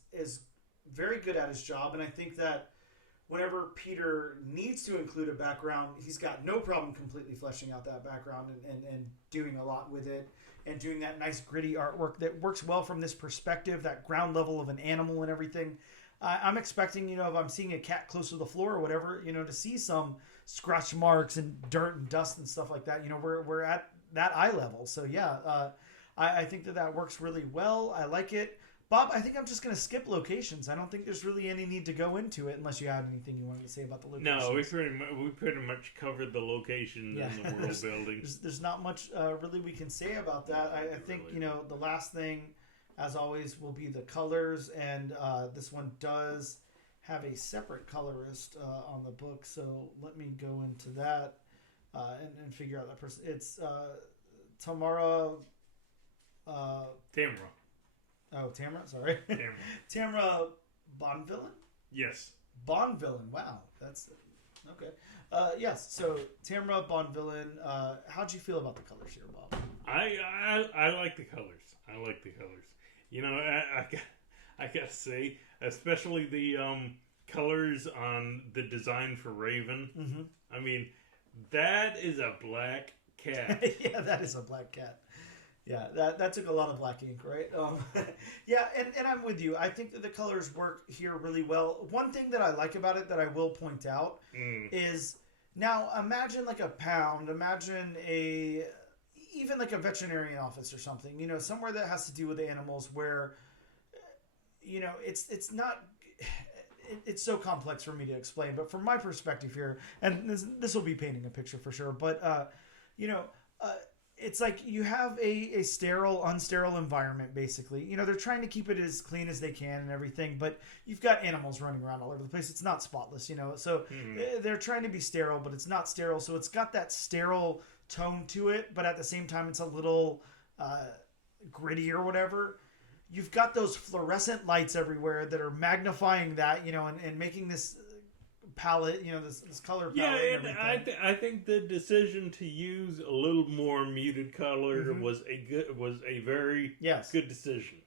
very good at his job, and I think that whenever Peter needs to include a background, he's got no problem completely fleshing out that background and doing a lot with it and doing that nice gritty artwork that works well from this perspective, that ground level of an animal and everything. I'm expecting, if I'm seeing a cat close to the floor or whatever, to see some scratch marks and dirt and dust and stuff like that. We're at that eye level. So yeah, I think that works really well. I like it. Bob, I think I'm just going to skip locations. I don't think there's really any need to go into it unless you had anything you wanted to say about the locations. No, we pretty much covered the location in the world building. There's not much really we can say about that. I think, the last thing, as always, will be the colors. And this one does have a separate colorist on the book. So let me go into that and figure out that person. It's Tamara... Tamara. Oh, Tamara, sorry. Tamara Bonvillain? Yes. Bonvillain, wow. That's okay. Yes, so Tamara Bonvillain, how'd you feel about the colors here, Bob? I like the colors. I like the colors. I gotta say, especially the colors on the design for Raven. Mm-hmm. I mean, that is a black cat. Yeah, that is a black cat. Yeah, that took a lot of black ink, right? Yeah, and I'm with you. I think that the colors work here really well. One thing that I like about it that I will point out is, now imagine like a pound, imagine even like a veterinarian office or something, somewhere that has to do with animals where, it's not... It's so complex for me to explain, but from my perspective here, and this will be painting a picture for sure, but, it's like you have a sterile, unsterile environment, basically. You know, they're trying to keep it as clean as they can and everything, but you've got animals running around all over the place. It's not spotless, you know. So they're trying to be sterile, but it's not sterile. So it's got that sterile tone to it, but at the same time, it's a little gritty or whatever. You've got those fluorescent lights everywhere that are magnifying that, you know, and making this palette, you know, this color palette. Yeah, and I think the decision to use a little more muted color was a very good decision.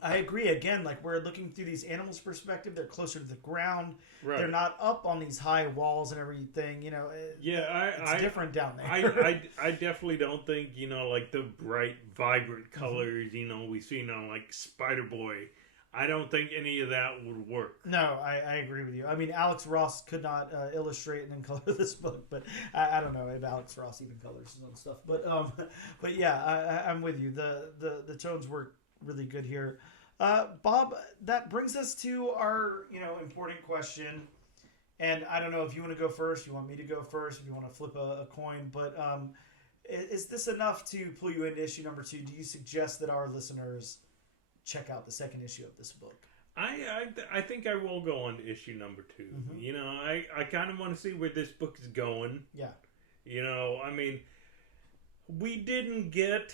I agree. Again, like we're looking through these animals' perspective, they're closer to the ground. Right. They're not up on these high walls and everything. You know, it's different down there. I definitely don't think, you know, like the bright, vibrant colors, you know, we see now like Spider-Boy. I don't think any of that would work. No, I agree with you. I mean, Alex Ross could not illustrate and then color this book, but I don't know if Alex Ross even colors his own stuff. But yeah, I'm with you. The tones work really good here. Bob, that brings us to our, you know, important question. And I don't know if you want to go first, you want me to go first, if you want to flip a coin, but is this enough to pull you into issue number 2? Do you suggest that our listeners check out the second issue of this book? I think I will go on to issue number 2. You know, I kind of want to see where this book is going. Yeah. You know, I mean, we didn't get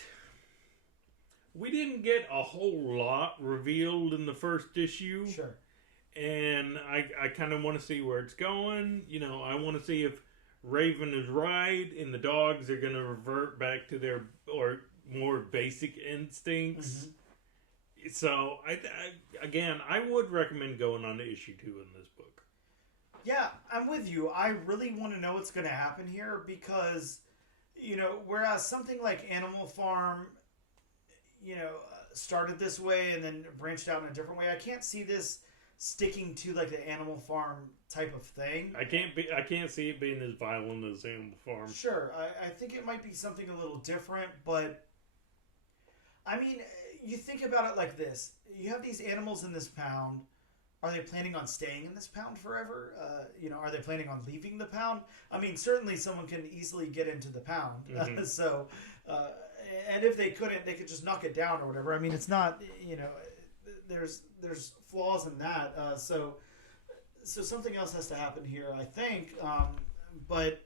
a whole lot revealed in the first issue. Sure. And I kind of want to see where it's going. You know, I want to see if Raven is right and the dogs are going to revert back to their more basic instincts. So, I would recommend going on to issue 2 in this book. Yeah, I'm with you. I really want to know what's going to happen here because, you know, whereas something like Animal Farm, you know, started this way and then branched out in a different way, I can't see this sticking to like the Animal Farm type of thing. I can't see it being as violent as Animal Farm. Sure, I think it might be something a little different, but I mean, you think about it like this: you have these animals in this pound. Are they planning on staying in this pound forever? You know, are they planning on leaving the pound? I mean, certainly someone can easily get into the pound. So, and if they couldn't, they could just knock it down or whatever. I mean, it's not, you know, there's flaws in that. So something else has to happen here, I think. But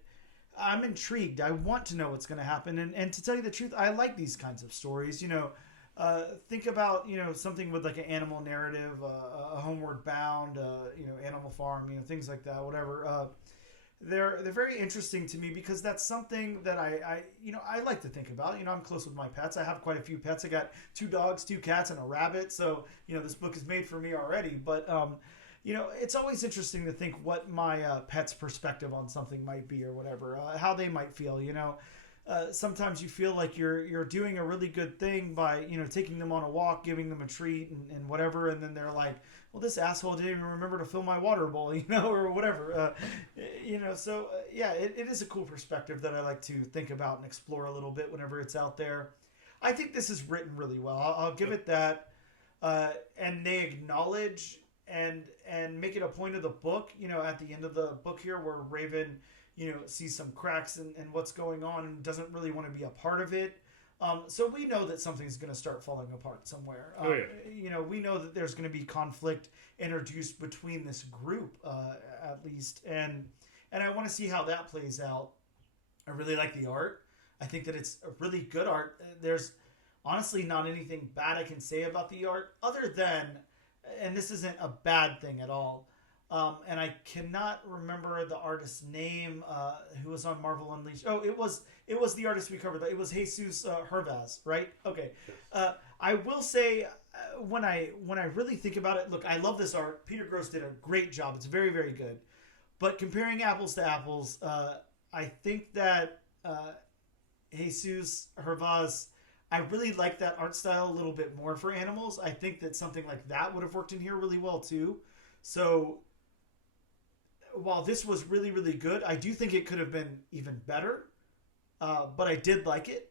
I'm intrigued. I want to know what's going to happen. And to tell you the truth, I like these kinds of stories. You know, think about, you know, something with like an animal narrative, a Homeward Bound, you know, Animal Farm, you know, things like that, whatever. They're very interesting to me because that's something that I you know, I like to think about. You know, I'm close with my pets. I have quite a few pets. I got 2 dogs, 2 cats, and a rabbit. So, you know, this book is made for me already. But, you know, it's always interesting to think what my pet's perspective on something might be or whatever, how they might feel, you know. Sometimes you feel like you're doing a really good thing by, you know, taking them on a walk, giving them a treat and whatever, and then they're like, well, this asshole didn't even remember to fill my water bowl, you know, or whatever. You know, so yeah, it is a cool perspective that I like to think about and explore a little bit whenever it's out there. I think this is written really well. I'll give it that. And they acknowledge and make it a point of the book, you know, at the end of the book here where Raven, you know, sees some cracks and what's going on and doesn't really want to be a part of it. So we know that something's going to start falling apart somewhere. You know, we know that there's going to be conflict introduced between this group, at least. And I want to see how that plays out. I really like the art. I think that it's a really good art. There's honestly not anything bad I can say about the art other than, and this isn't a bad thing at all, and I cannot remember the artist's name who was on Marvel Unleashed. Oh, it was the artist we covered. It was Jesus Hervas, right? Okay. I will say when I really think about it, look, I love this art. Peter Gross did a great job. It's very, very good. But comparing apples to apples, I think that Jesus Hervas, I really like that art style a little bit more for animals. I think that something like that would have worked in here really well too. So while this was really, really good, I do think it could have been even better. But I did like it.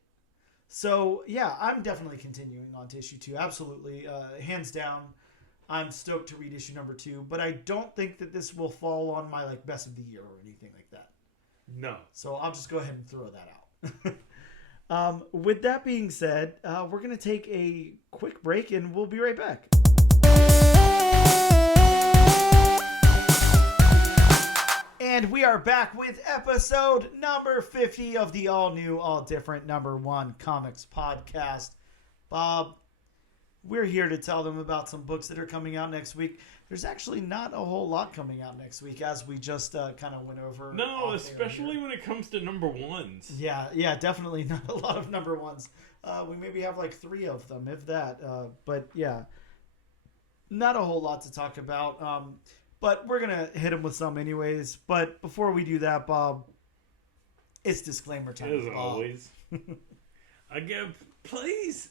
So yeah, I'm definitely continuing on to issue 2. Absolutely. Hands down, I'm stoked to read issue number 2, but I don't think that this will fall on my best of the year or anything like that. No. So I'll just go ahead and throw that out. With that being said, we're going to take a quick break and we'll be right back. And we are back with episode number 50 of the all-new, all-different #1 Comics Podcast. Bob, we're here to tell them about some books that are coming out next week. There's actually not a whole lot coming out next week, as we just kind of went over. No, especially when it comes to #1s. Yeah, definitely not a lot of #1s. We maybe have like 3 of them, if that. But yeah, not a whole lot to talk about. But we're going to hit them with some anyways. But before we do that, Bob, it's disclaimer time. As always. Please,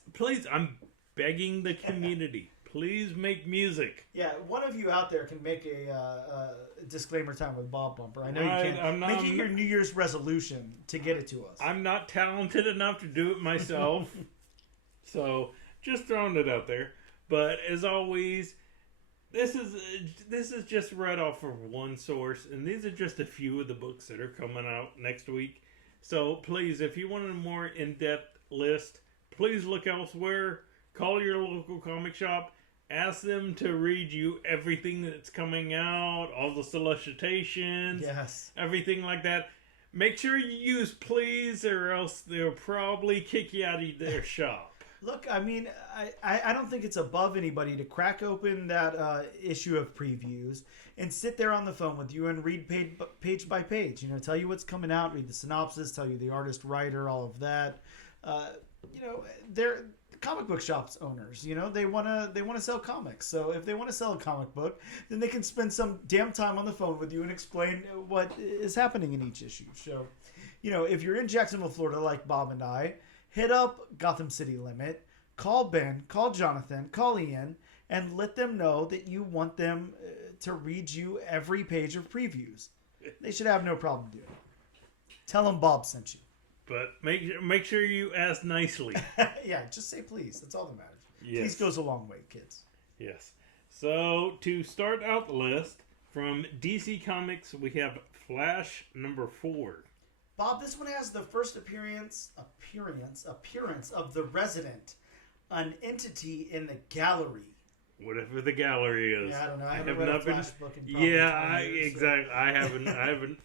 I'm begging the community. Please make music. Yeah, one of you out there can make a disclaimer time with Bob bumper. I know you can. Make it your New Year's resolution to get it to us. I'm not talented enough to do it myself. So, just throwing it out there. But as always, this is just right off of one source, and these are just a few of the books that are coming out next week. So please, if you want a more in-depth list, please look elsewhere. Call your local comic shop. Ask them to read you everything that's coming out, all the solicitations, yes, everything like that. Make sure you use please, or else they'll probably kick you out of their shop. Look, I mean, I don't think it's above anybody to crack open that issue of previews and sit there on the phone with you and read page by page. You know, tell you what's coming out, read the synopsis, tell you the artist, writer, all of that. You know, they're comic book shops owners. You know, they wanna sell comics. So if they want to sell a comic book, then they can spend some damn time on the phone with you and explain what is happening in each issue. So, you know, if you're in Jacksonville, Florida, like Bob and I, hit up Gotham City Limit, call Ben, call Jonathan, call Ian, and let them know that you want them to read you every page of previews. They should have no problem doing it. Tell them Bob sent you. But make sure you ask nicely. Yeah, just say please. That's all that matters. Yes. Please goes a long way, kids. Yes. So, to start out the list, from DC Comics, we have Flash #4. Bob, this one has the first appearance of the Resident, an entity in the gallery. Whatever the gallery is. Yeah, I don't know. I haven't read a Flash book in probably 20 years, exactly. So. I haven't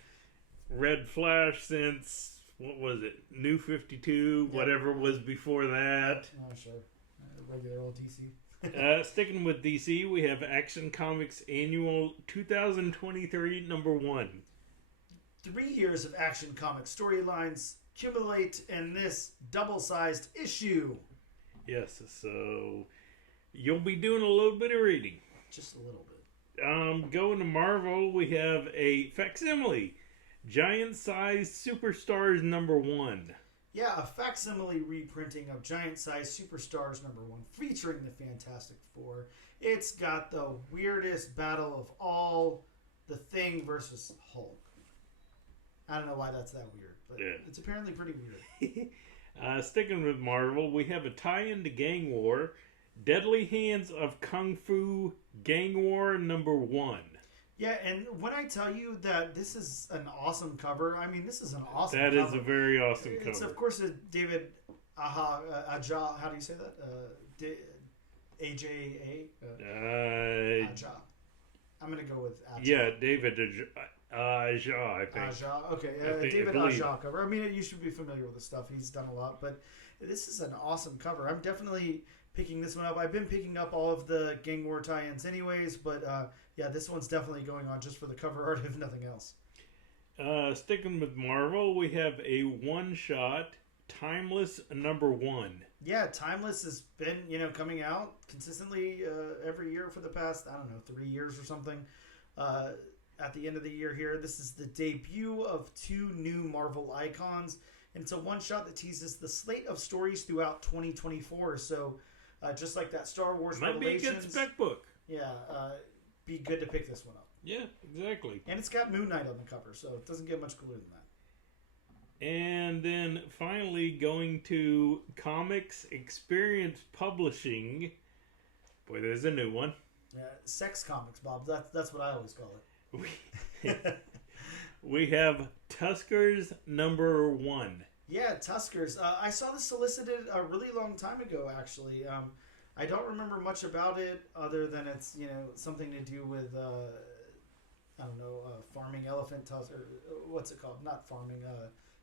read Flash since, what was it? New 52, yep. Whatever was before that. Oh, sure. Regular old DC. Sticking with DC, we have Action Comics Annual 2023 #1. 3 years of Action Comics storylines accumulate in this double-sized issue. Yes, so you'll be doing a little bit of reading. Just a little bit. Going to Marvel, we have a facsimile, Giant Size Superstars #1. Yeah, a facsimile reprinting of Giant Size Superstars #1 featuring the Fantastic Four. It's got the weirdest battle of all, the Thing versus Hulk. I don't know why that's that weird, but yeah. It's apparently pretty weird. Sticking with Marvel, we have a tie-in to Gang War, Deadly Hands of Kung Fu Gang War #1. Yeah, and when I tell you that this is an awesome cover, I mean, this is an awesome cover. That is a very awesome cover. It's, of course, a David Aja. How do you say that? AJA? Aja. I'm going to go with Aja. Yeah, David Aja, I think. Aja, okay. David Aja cover. I mean, you should be familiar with the stuff. He's done a lot, but this is an awesome cover. I'm definitely picking this one up. I've been picking up all of the Gang War tie-ins anyways, but yeah, this one's definitely going on just for the cover art, if nothing else. Sticking with Marvel, we have a one-shot Timeless #1. Yeah, Timeless has been, coming out consistently every year for the past, 3 years or something. At the end of the year here, this is the debut of 2 new Marvel icons, and it's a one-shot that teases the slate of stories throughout 2024. So, just like that Star Wars Revelations, might be a good spec book. Yeah, be good to pick this one up. Yeah, exactly. And it's got Moon Knight on the cover, so it doesn't get much cooler than that. And then finally going to Comics Experience Publishing. Boy, there's a new one. Yeah, Sex Comics, Bob. That's what I always call it. We have Tuskers #1. Yeah, Tuskers. I saw this solicited a really long time ago, actually. I don't remember much about it other than it's, something to do with, I don't know, farming elephant tusk, or what's it called? Not farming,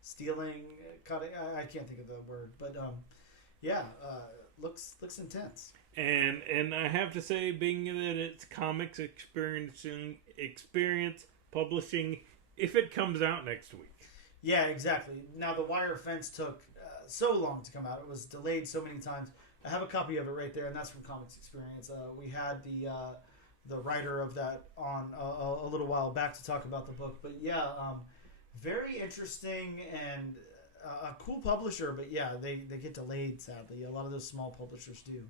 stealing, cutting. I can't think of the word, but yeah, looks intense. And I have to say, being that it's comics experience publishing, if it comes out next week. Yeah, exactly. Now, The Wire Fence took so long to come out. It was delayed so many times. I have a copy of it right there, and that's from Comics Experience. We had the writer of that on a little while back to talk about the book. But yeah, very interesting and a cool publisher. But yeah, they get delayed, sadly. A lot of those small publishers do.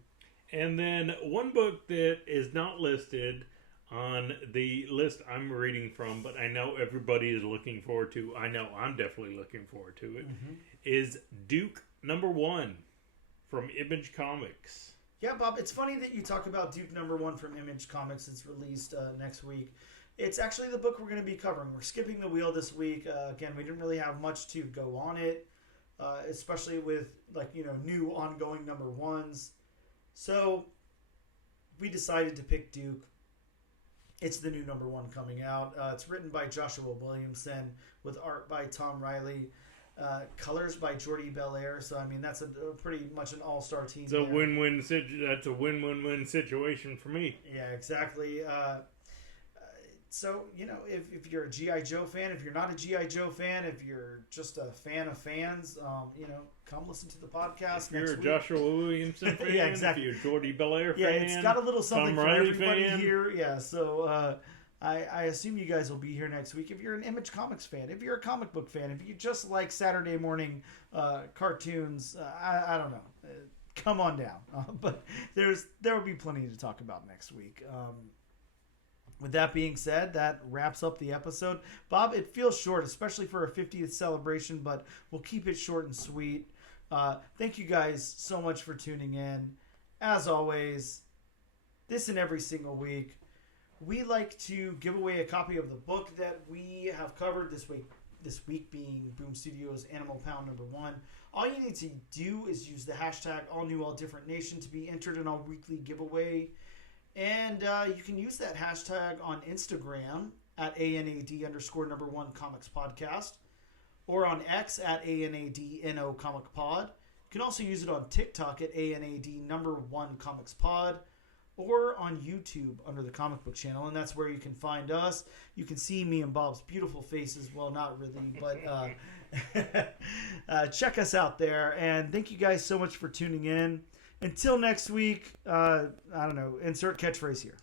And then one book that is not listed on the list I'm reading from, but I know everybody is looking forward to, I know I'm definitely looking forward to it, is Duke #1 from Image Comics. Yeah, Bob, it's funny that you talk about Duke #1 from Image Comics. It's released next week. It's actually the book we're going to be covering. We're skipping the wheel this week. Again, we didn't really have much to go on it, especially with new ongoing #1s. So we decided to pick Duke. It's the new #1 coming out. It's written by Joshua Williamson with art by Tom Riley, colors by Jordi Belair. So I mean, that's a pretty much an all-star team. It's a win-win. That's a win-win-win situation for me. Yeah, exactly. So if you're a G.I. Joe fan, if you're not a G.I. Joe fan, if you're just a fan of fans, come listen to the podcast. If you're a Joshua Williamson fan, yeah, exactly. If you're a Jordi Belair fan, yeah, it's got a little something Tom for Riley everybody fan. here. Yeah, so I assume you guys will be here next week. If you're an Image Comics fan, if you're a comic book fan, if you just like Saturday morning cartoons, I don't know, come on down. But there will be plenty to talk about next week. With that being said, that wraps up the episode. Bob, it feels short, especially for a 50th celebration, but we'll keep it short and sweet. Thank you guys so much for tuning in. As always, this and every single week, we like to give away a copy of the book that we have covered this week. This week being Boom Studios Animal Pound #1. All you need to do is use the hashtag AllNewAllDifferentNation to be entered in our weekly giveaway. And you can use that hashtag on Instagram at ANAD_1 Comics Podcast, or on X at ANADNO Comic Pod. You can also use it on TikTok at ANAD1 Comics Pod, or on YouTube under the Comic Book Channel, and that's where you can find us. You can see me and Bob's beautiful faces. Well, not really, but check us out there. And thank you guys so much for tuning in. Until next week, I don't know, insert catchphrase here.